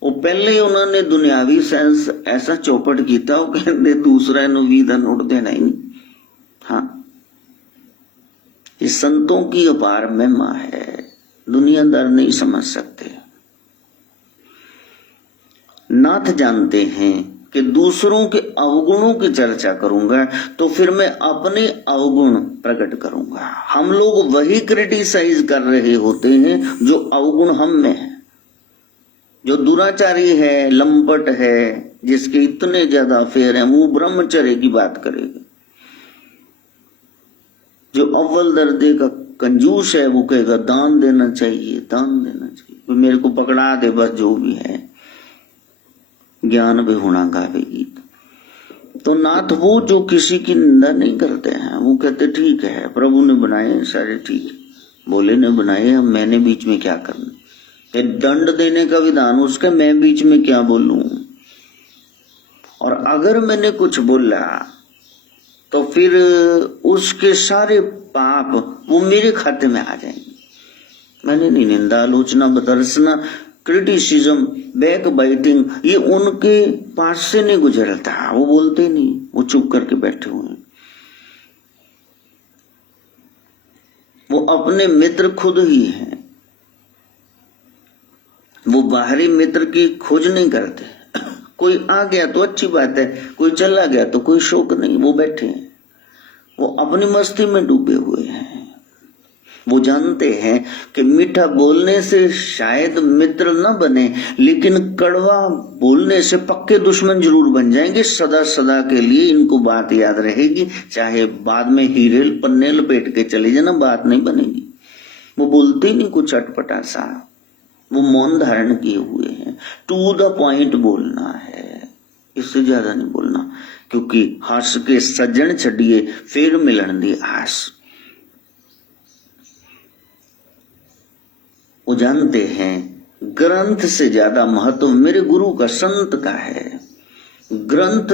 वो पहले ही उन्होंने दुनियावी सेंस ऐसा चौपट किया, वो कहते दूसरा नु 20 का नोट देना ही नहीं। हाँ, ये संतों की अपार महिमा है, दुनियादार नहीं समझ सकते। नाथ जानते हैं कि दूसरों के अवगुणों की चर्चा करूंगा तो फिर मैं अपने अवगुण प्रकट करूंगा। हम लोग वही क्रिटिसाइज कर रहे होते हैं जो अवगुण हम में है, जो दुराचारी है, लंपट है, जिसके इतने ज्यादा अफेयर हैं, वो ब्रह्मचर्य की बात करेगा। जो अव्वल दर्जे का कंजूस है वो कहेगा दान देना चाहिए, दान देना चाहिए, मेरे को पकड़ा दे बस, जो भी है ज्ञान भी होना गावे गीत। तो नाथ वो जो किसी की निंदा नहीं करते हैं, वो कहते ठीक है, प्रभु ने बनाए सारे ठीक, बोले ने बनाए, अब मैंने बीच में क्या करना, दंड देने का विधान उसका, मैं बीच में क्या बोलूं। और अगर मैंने कुछ बोला तो फिर उसके सारे पाप वो मेरे खाते में आ जाएंगे। मैंने नहीं निंदा, आलोचना, बदरसना, क्रिटिसिज्म, बैक बाइटिंग, ये उनके पास से नहीं गुजरता, वो बोलते नहीं, वो चुप करके बैठे हुए हैं। वो अपने मित्र खुद ही हैं, वो बाहरी मित्र की खोज नहीं करते। कोई आ गया तो अच्छी बात है, कोई चला गया तो कोई शोक नहीं, वो बैठे हैं, वो अपनी मस्ती में डूबे हुए हैं। वो जानते हैं कि मीठा बोलने से शायद मित्र न बने, लेकिन कड़वा बोलने से पक्के दुश्मन जरूर बन जाएंगे, सदा सदा के लिए इनको बात याद रहेगी, चाहे बाद में हीरे पन्ने लपेट के चले जाना, बात नहीं बनेगी। वो बोलते नहीं कुछ अटपटा सा, वो मौन धारण किए हुए हैं। टू द पॉइंट बोलना है, इससे ज्यादा नहीं बोलना, क्योंकि हंस के सज्जन छड़िए फिर मिलन दी आस। वो जानते हैं ग्रंथ से ज्यादा महत्व मेरे गुरु का, संत का है। ग्रंथ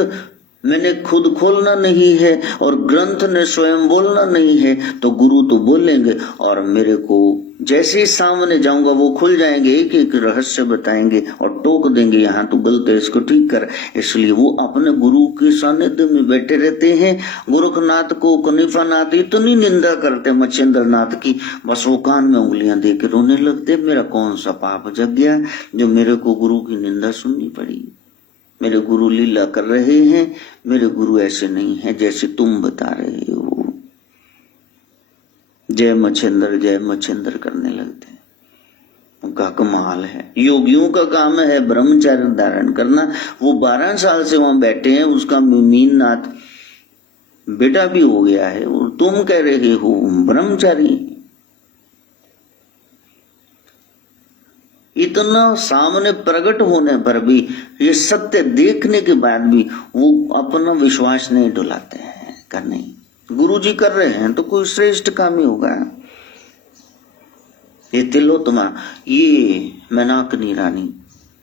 मैंने खुद खोलना नहीं है और ग्रंथ ने स्वयं बोलना नहीं है, तो गुरु तो बोलेंगे और मेरे को जैसे ही सामने जाऊंगा वो खुल जाएंगे, एक एक रहस्य बताएंगे और टोक देंगे, यहाँ तो गलत है, इसको ठीक कर। इसलिए वो अपने गुरु के सानिध्य में बैठे रहते हैं। गोरखनाथ को कनिफानाथ इतनी निंदा करते मच्छिंद्र नाथ की, बस वो कान में उंगलियां दे के रोने लगते, मेरा कौन सा पाप जग गया जो मेरे को गुरु की निंदा सुननी पड़ी। मेरे गुरु लीला कर रहे हैं, मेरे गुरु ऐसे नहीं है जैसे तुम बता रहे हो। जय मच्छिंद्र करने लगते हैं। उनका कमाल है। योगियों का काम है ब्रह्मचर्य धारण करना। वो 12 साल से वहां बैठे हैं, उसका मीननाथ बेटा भी हो गया है और तुम कह रहे हो ब्रह्मचारी। इतना सामने प्रकट होने पर भी, ये सत्य देखने के बाद भी वो अपना विश्वास नहीं डुलाते हैं। कर नहीं गुरुजी कर रहे हैं तो कोई श्रेष्ठ काम ही होगा। ये तिलोत्तमा, ये मैनाकनी रानी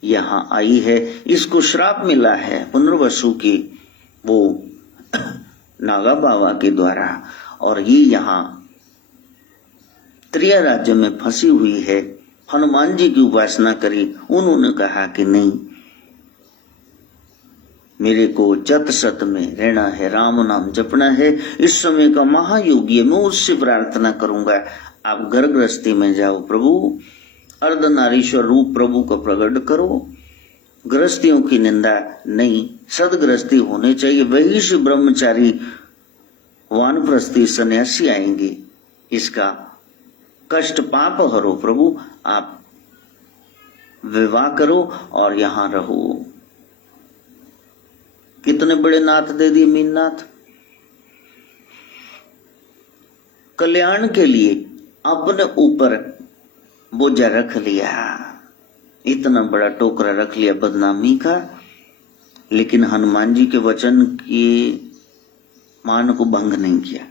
यहाँ आई है, इसको श्राप मिला है पुनर्वसु की, वो नागा बाबा के द्वारा, और ये यहाँ त्रिया राज्य में फंसी हुई है। हनुमान जी की उपासना करी, उन्होंने कहा कि नहीं, मेरे को जत सत में रहना है, राम नाम जपना है। इस समय का महायोगी है, मैं उससे प्रार्थना करूंगा, आप घर गृहस्थी में जाओ प्रभु, अर्धनारीश्वर रूप प्रभु का प्रकट करो। गृहस्थियों की निंदा नहीं, सदगृहस्थी होने चाहिए। वही से ब्रह्मचारी वानप्रस्थी सन्यासी आएंगे। इसका कष्ट पाप हरो प्रभु, आप विवाह करो और यहां रहो। कितने बड़े नाथ दे दिए मीननाथ। कल्याण के लिए अपने ऊपर बोझा रख लिया, इतना बड़ा टोकरा रख लिया बदनामी का। लेकिन हनुमान जी के वचन की मान को भंग नहीं किया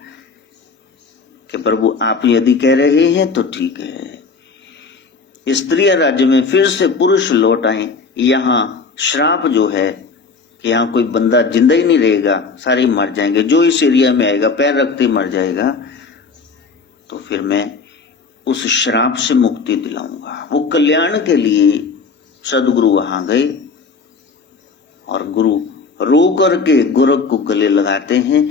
कि प्रभु आप यदि कह रहे हैं तो ठीक है। स्त्री राज्य में फिर से पुरुष लौट आए। यहाँ श्राप जो है कि यहाँ कोई बंदा जिंदा ही नहीं रहेगा, सारे मर जाएंगे। जो इस एरिया में आएगा पैर रखते मर जाएगा। तो फिर मैं उस श्राप से मुक्ति दिलाऊंगा। वो कल्याण के लिए सदगुरु वहां गए और गुरु रो करके गोरख को गले लगाते हैं।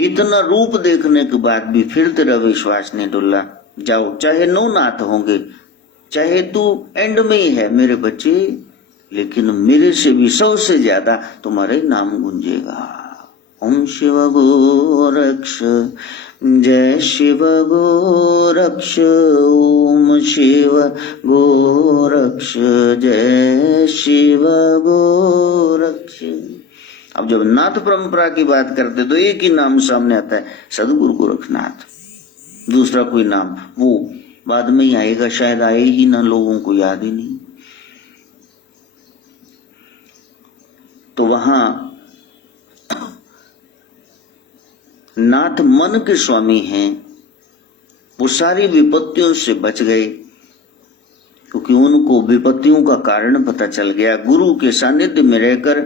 इतना रूप देखने के बाद भी फिर तेरा विश्वास नहीं डुला। जाओ, चाहे 9 नाथ होंगे, चाहे तू एंड में ही है मेरे बच्चे, लेकिन मेरे से भी 100 से ज्यादा तुम्हारे नाम गूंजेगा। ओम शिव गोरक्ष जय शिव गोरक्ष, ओम शिव गोरक्ष जय शिव गोरक्ष। अब जब नाथ परंपरा की बात करते तो एक ही नाम सामने आता है, सदगुरु गोरखनाथ। दूसरा कोई नाम वो बाद में ही आएगा, शायद आए ही ना, लोगों को याद ही नहीं। तो वहां नाथ मन के स्वामी हैं, वो सारी विपत्तियों से बच गए क्योंकि उनको विपत्तियों का कारण पता चल गया। गुरु के सानिध्य में रहकर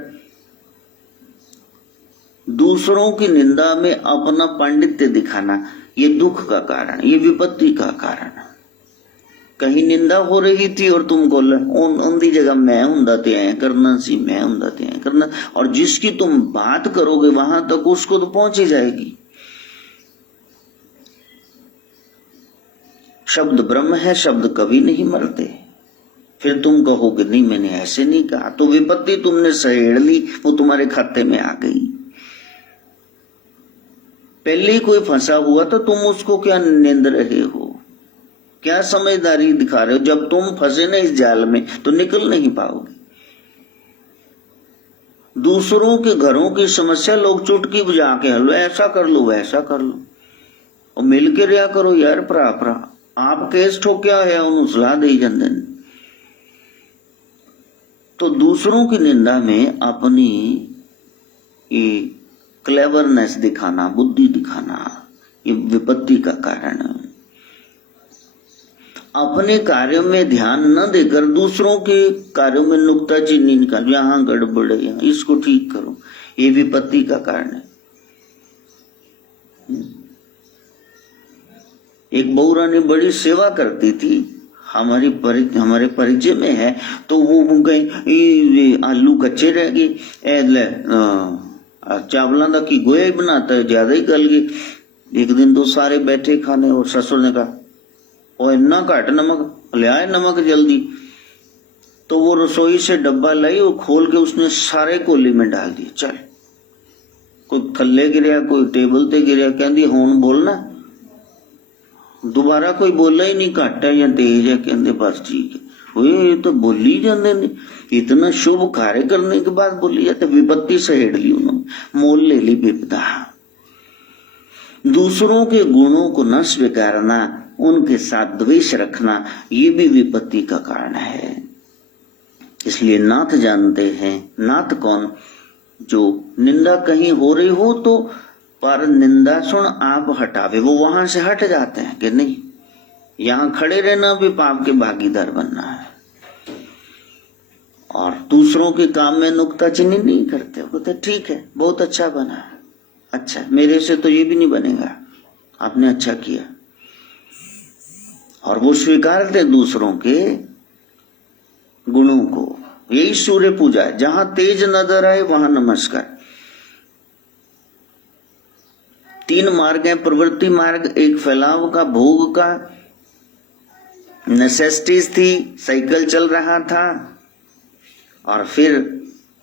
दूसरों की निंदा में अपना पांडित्य दिखाना, ये दुख का कारण, ये विपत्ति का कारण। कहीं निंदा हो रही थी और तुम बोल उनकी जगह मैं हुंदाते हैं करना सी, मैं हुंदाते हैं करना, और जिसकी तुम बात करोगे वहां तक उसको तो पहुंच ही जाएगी। शब्द ब्रह्म है, शब्द कभी नहीं मरते। फिर तुम कहोगे नहीं मैंने ऐसे नहीं कहा, तो विपत्ति तुमने सहेड़ ली, वो तुम्हारे खाते में आ गई। पहले ही कोई फंसा हुआ तो तुम उसको क्या निंद रहे हो, क्या समझदारी दिखा रहे हो। जब तुम फंसे ना इस जाल में तो निकल नहीं पाओगे। दूसरों के घरों की समस्या लोग चुटकी बजा के हल, ऐसा कर लो वैसा कर लो, और मिल के रहा करो यार। परा आप केस ठोक्या है उन्होंने सलाह दी जाते। तो दूसरों की निंदा में अपनी ये क्लेवरनेस दिखाना, बुद्धि दिखाना, ये विपत्ति का कारण है। अपने कार्यों में ध्यान न देकर दूसरों के कार्यों में नुक्ताचीनी निकाल, यहाँ गड़बड़ है, यहाँ इसको ठीक करो, ये विपत्ति का कारण है। एक बहू रानी बड़ी सेवा करती थी, हमारे परिचय में है। तो वो कहीं आलू कच्चे रह गए, चावलों का की गोया ही बनाता है, ज्यादा ही गल गई। एक दिन तो सारे बैठे खाने और ससुर ने कहा और इतना घट नमक ले आए, नमक जल्दी। तो वो रसोई से डब्बा लाई और खोल के उसने सारे कोली में डाल दिया। चल, कोई थल्ले गिरया, कोई टेबल ते गिरया, कहती हुण बोलना। दोबारा कोई बोला ही नहीं, घट है या तेज है, कहते बस ठीक है। ये तो बोली जाते ने, इतना शुभ कार्य करने के बाद बोली जाते। विपत्ति सहेड़ ली उन्होंने, मोल ले ली विपदा। दूसरों के गुणों को न स्वीकारना, उनके साथ द्वेष रखना, ये भी विपत्ति का कारण है। इसलिए नाथ जानते हैं, नाथ कौन? जो निंदा कहीं हो रही हो तो पर निंदा सुन आप हटावे, वो वहां से हट जाते हैं कि नहीं, यहां खड़े रहना भी पाप के भागीदार बनना है। और दूसरों के काम में नुक्ताचीनी नहीं करते, बोलते ठीक है, बहुत अच्छा बना है, अच्छा मेरे से तो ये भी नहीं बनेगा, आपने अच्छा किया। और वो स्वीकारते दूसरों के गुणों को। यही सूर्य पूजा है, जहां तेज नजर आए वहां नमस्कार। 3 मार्ग है, प्रवृत्ति मार्ग, एक फैलाव का, भोग का, नेसेसिटीज थी, साइकिल चल रहा था, और फिर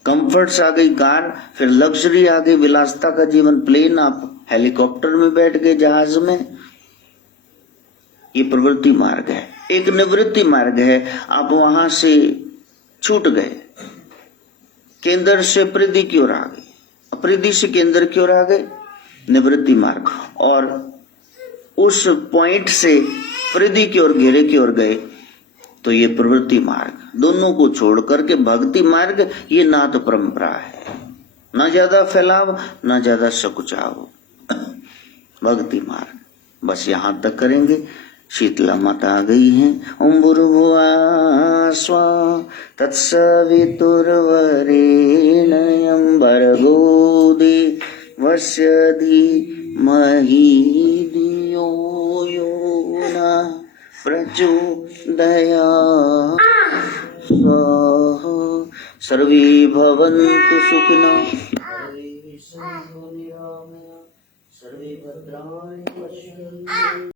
कंफर्ट्स आ गई, कार, फिर लग्जरी आ गई, विलासिता का जीवन, प्लेन, आप हेलीकॉप्टर में बैठ गए, जहाज में। ये प्रवृत्ति मार्ग है। एक निवृत्ति मार्ग है, आप वहां से छूट गए, केंद्र से परिधि की ओर आ गए, परिधि से केंद्र की ओर आ गए, निवृत्ति मार्ग। और उस पॉइंट से परिधि की ओर, घेरे की ओर गए, तो ये प्रवृत्ति मार्ग। दोनों को छोड़ करके भक्ति मार्ग, ये नाथ परंपरा है, ना ज्यादा फैलाव ना ज्यादा सकुचाव, भक्ति मार्ग। बस यहां तक करेंगे। शीतला माता आ गई हैं। ओम भूर्भुवः स्वः तत्सवितुर्वरेण्यं भर्गो देवस्य धीमहि धियो यो नः प्रचोदयात्। सर्वे भवन्तु सुखिनः, सर्वे भद्राणि पश्यन्तु।